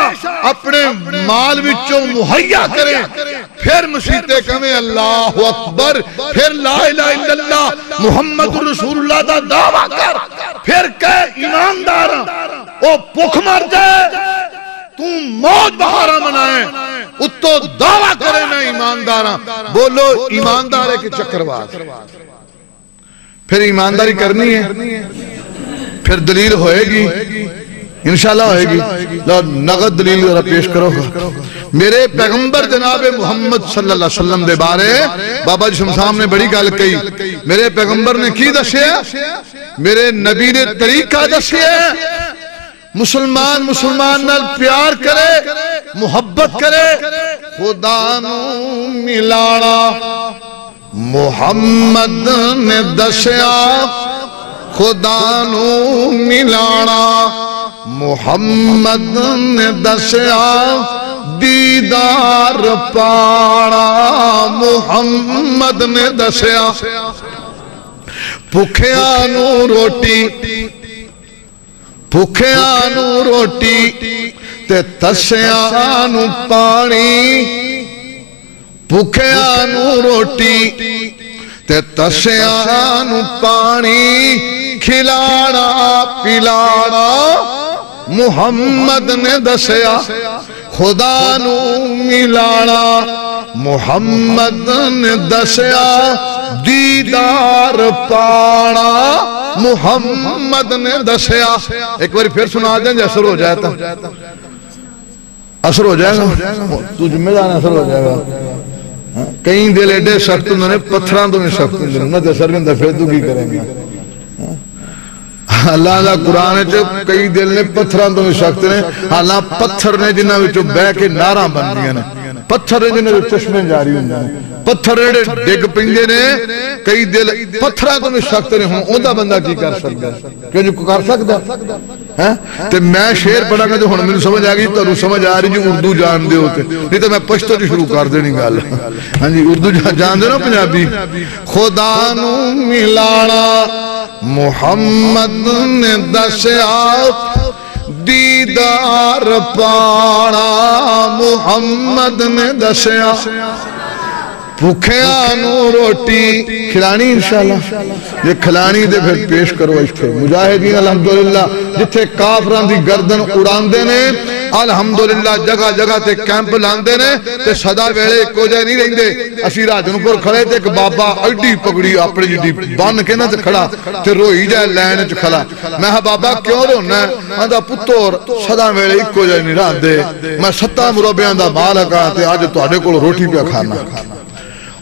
اپنے مال وچوں مہیا کریں، پھر مسیتے کہیں اللہ اکبر، پھر لا الہ الا اللہ محمد رسول اللہ دا دعویٰ کر، پھر کہے ایمانداراں او بھوک مر جائے تو موج بہارا منائیں، اتو دعویٰ کرے نا ایمانداراں، بولو ایماندارے کے چکرواز، پھر ایمانداری کرنی ہے، پھر دلیل ہوئے گی، انشاءاللہ ہوئے گی، نغد دلیل ذرا پیش کرو گا۔ میرے پیغمبر جناب محمد صلی اللہ علیہ وسلم دے بارے بابا جی شمسام نے بڑی گل کہی، میرے پیغمبر نے کی دسیا، میرے نبی نے طریقہ دسیا، مسلمان نال پیار کرے، محبت کرے، خدا نو ملانا محمد نے دسیا، خدا نو ملانا محمد نے دسیا، دیدار پانا محمد نے دسیا، بھکھیاں نو روٹی، بھکھیاں نو روٹی تے تسیاں نو پانی، بھکھیاں نو روٹی تے تسیاں نو پانی، کھلانا پلانا محمد نے دسیا، خدا نو ملانا محمد نے دسیا، دیدار پانا محمد نے دسیا۔ ایک باری پھر سنا دیں جے اثر ہو جائے تا، اثر ہو جائے گا، تو جمعہ دان اثر ہو جائے گا۔ کئی دل ایڈے سخت انہوں نے پتھران تو میں سخت انہوں نے اثر میں دفعہ تو کی کریں گا۔ اللہ اللہ قرآن ہے جو کئی دل نے پتھران تو میں سخت نے، اللہ پتھر نے جنہاں وچوں بے کے ناراں بن دیا نے، پتھر نے جنہاں وچوں چشمیں جاری ہوں نے، پتھر نے ڈگ پنجے نے، کئی دل پتھران تو میں سخت نے ہوں، اون دا بندہ کی کر سکتا ہے؟ کیوں جو کر سکتا ہے؟ تو میں شعر پڑھا گا جو ہن میں سمجھ آگئی تو سمجھ آ رہی جو اردو جان دے ہوتے، نہیں تو میں پشتو جو شروع کر دینی گال۔ ہاں جی اردو جان دے نا پنجابی، خدا نو ملانا محمد نے دسیا، دیدار پانا محمد نے دسیا، بھکھیاں نو روٹی کھلانی انشاءاللہ، یہ کھلانی دے پھر پیش کرو اس پہ مجاہدین الحمدللہ جتھے کافران دی گردن اڑان دے نے، الحمدللہ جگہ جگہ تے کیمپ لاندے نے تے صدا ویلے کو جائے نہیں رہن دے۔ اسی راجن پر کھڑے تے ایک بابا اڈی پگڑی اپنے جڑی بان کے نا تے کھڑا تے روئی جائے لین چ کھڑا، میں بابا کیوں رونا ہے؟ آندہ پتور صدا ویلے کو جائے نہیں رہن دے، میں 7 مربعان دا مالک آتے آج تو آڈے کو روٹی پہ کھانا۔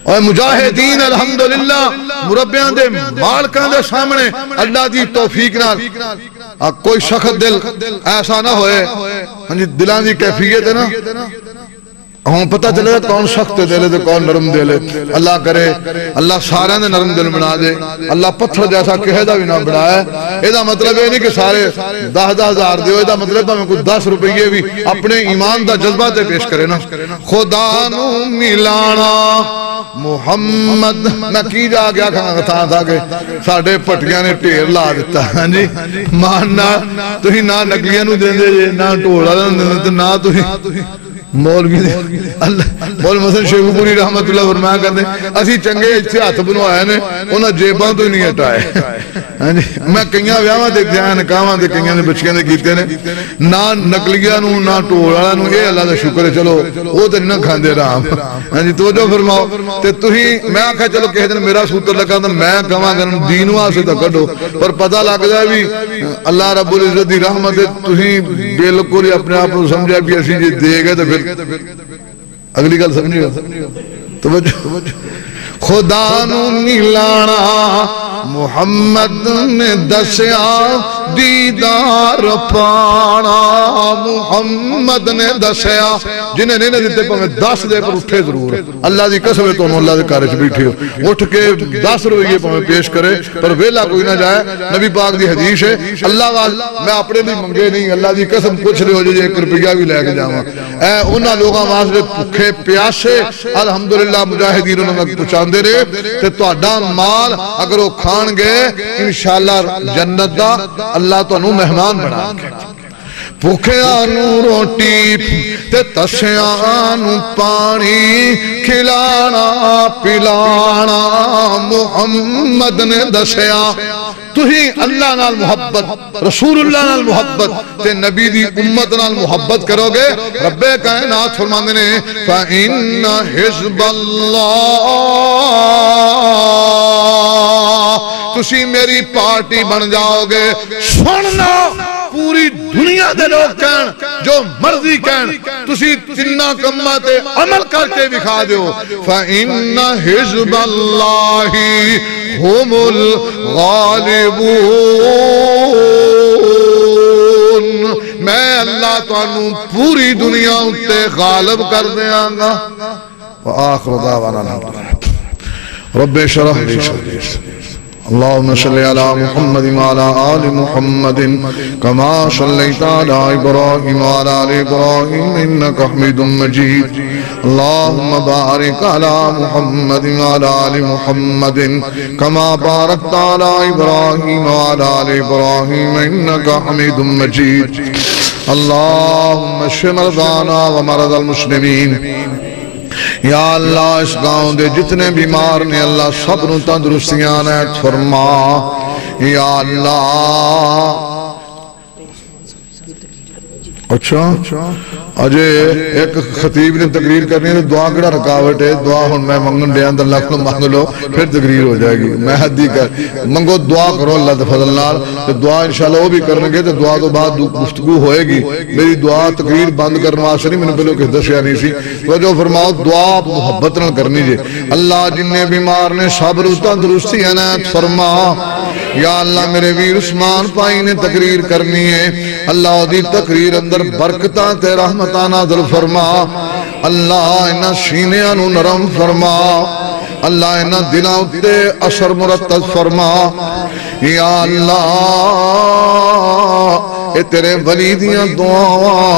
اور مجاہدین الحمدللہ مربیان دے مالکان دے سامنے اللہ دی توفیق نال کوئی سخت دل ایسا نہ ہوئے، دلان دی کیفیت ہے نا، ہم پتہ چلے کون سخت دل ہے کون نرم دل ہے۔ اللہ کرے اللہ سارے نے نرم دل بنا دے، اللہ پتھر جیسا کہے دا بھی نہ بنائے۔ ایدہ مطلب ہے نہیں کہ سارے 10,000 ہزار دیو، ایدہ مطلب ہے میں کوئی 10 روپئے بھی اپنے ایمان دا جذبہ تے پیش کرے نا۔ خدا نو ملانا محمد، میں کی جا گیا کھانا تھا کہ ساڑھے پٹیاں نے ٹیر لا دیتا ہے جی، ماننا تو ہی نہ نکلیاں نو دیں دے نہ ٹوڑا دیں نہ تو ہی مولوی دے مول مثلا شیخو پوری رحمت اللہ فرمایا کرتے اسی چنگے اچھے ہاتھ بنوایا نے انہاں جیباں تو ہی نہیں ہٹائے۔ میں کئیاں ویاواں دے گیا نکاواں دے کئیاں دے بچکیاں دے کیتے نے، نہ نکلیاں نو نہ ٹوڑا نو، اے اللہ دا شکر ہے چلو وہ تے نہ کھاندے رام۔ توجہ فرماؤ تے تھی میں آکھا چلو کہہ دن میرا سوتر لگا تو میں کہاں گا دین واسطے تو کڈو، پر پتہ لگ جائے بھی اللہ رب العزت دی رحمت تھی بالکل اپنے آپ کو سمجھا بھی اسی جی دے گئے تو پھر اگلی گل سمجھے توجہ۔ خدا نو ملانا محمد نے دسیا، دیدار پانا محمد نے دسیا، جنہیں نہیں دیتے پہ میں 10 دے پر اٹھے ضرور، اللہ دی قسم ہے تو اللہ دے کارج بیٹھے ہو اٹھ کے 10 روپیے پہ میں پیش کرے پر ویلا کوئی نہ جائے۔ نبی پاک دی حدیث ہے اللہ میں اپنے بھی منگے نہیں، اللہ دی قسم کچھ لے ہو جائے 1 روپیہ بھی لے کے جاؤں اے انہاں لوگاں واسطے بھوکے پیاسے الحمدللہ مجاہدین انہوں نے پہنچاندے رہے تے تہاڈا مال اگر وہ کھان گے انشاءاللہ جنت دا اللہ تو انہوں مہمان بنا کے بھوکیاں نو روٹی تے تسیاں نو پانی کھلانا پلانا محمد نے دسیا تُہی اللہ نال محبت رسول اللہ نال محبت تے نبی دی امت نال محبت کرو گے رب کائنات فرماندے نے فَإِنَّ حِزْبَ اللَّهِ تُسی میری پارٹی بن جاؤ گے سننا پوری دنیا دے لوگ کہن جو مرضی کہن تُسی تنہ کمہ تے عمل کر کے دکھا دیو فَإِنَّ حِزْبَ اللَّهِ هُمُ الْغَالِبُونَ میں اللہ تو انہوں پوری دنیا انتے غالب کر دیا گا وآخر دعوانا الحمدللہ رب شرح لی صدری اللهم صل على محمد وعلى آل محمد كما صليت على إبراهيم وعلى آل إبراهيم إنك حميد مجيد اللهم بارك على محمد وعلى آل محمد كما باركت على إبراهيم وعلى آل إبراهيم إنك حميد مجيد اللهم اشف مرضانا ومرضى المسلمين یا اللہ اس گاؤں دے جتنے بیمار نے اللہ سب نو تندرستیاں عنایت فرما یا اللہ اچھا اجے ایک خطیب نے تقریر کرنی ہے دعا کڑا رکاوٹ ہے دعا ہن میں منگن دے اندر اللہ کو مانگ لو پھر تقریر ہو جائے گی میں حدی کر منگو دعا کرو اللہ دے فضل نال دعا انشاءاللہ وہ بھی کرنے گے تو دعا تو بعد گفتگو ہوئے گی میری دعا تقریر بند کرنا واسطے نہیں میں نے پہلے کس دسیا نہیں سی تو جو فرماؤ دعا محبت نال کرنی جے اللہ جننے بیمار نے صبر و تندرستی عنایت فرما یا اللہ میرے ویر عثمان پائی نے تقریر کرنی ہے اللہ دی تقریر اندر برکتاں تے رحمتاں نازل فرما اللہ انہاں سینیاں نو نرم فرما اللہ انہاں دلاں تے اثر مرتب فرما یا اللہ اے تیرے ولی دیاں دعاواں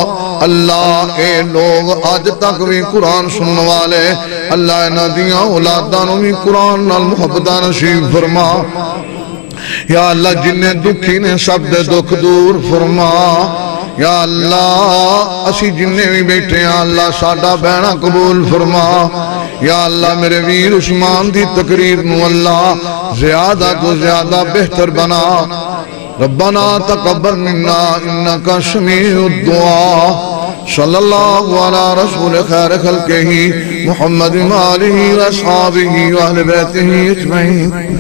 اللہ اے لوگ آج تک بھی قرآن سننے والے اللہ انہاں دیاں اولاداں نو بھی قرآن نال محبتاں نصیب فرما یا اللہ جنہیں دکھی نے سب دے دکھ دور فرما یا اللہ اسی جنہیں بھی بیٹھے ہیں اللہ ساڈا بہنا قبول فرما یا اللہ میرے ویر عثمان دی تقریر نو اللہ زیادہ تو زیادہ بہتر بنا ربنا تقبل منا انکا سمیع الدعا صلی اللہ علی رسول خیر خلقہ محمد و آلہ و اصحابہ و اہل بیتہ اجمعین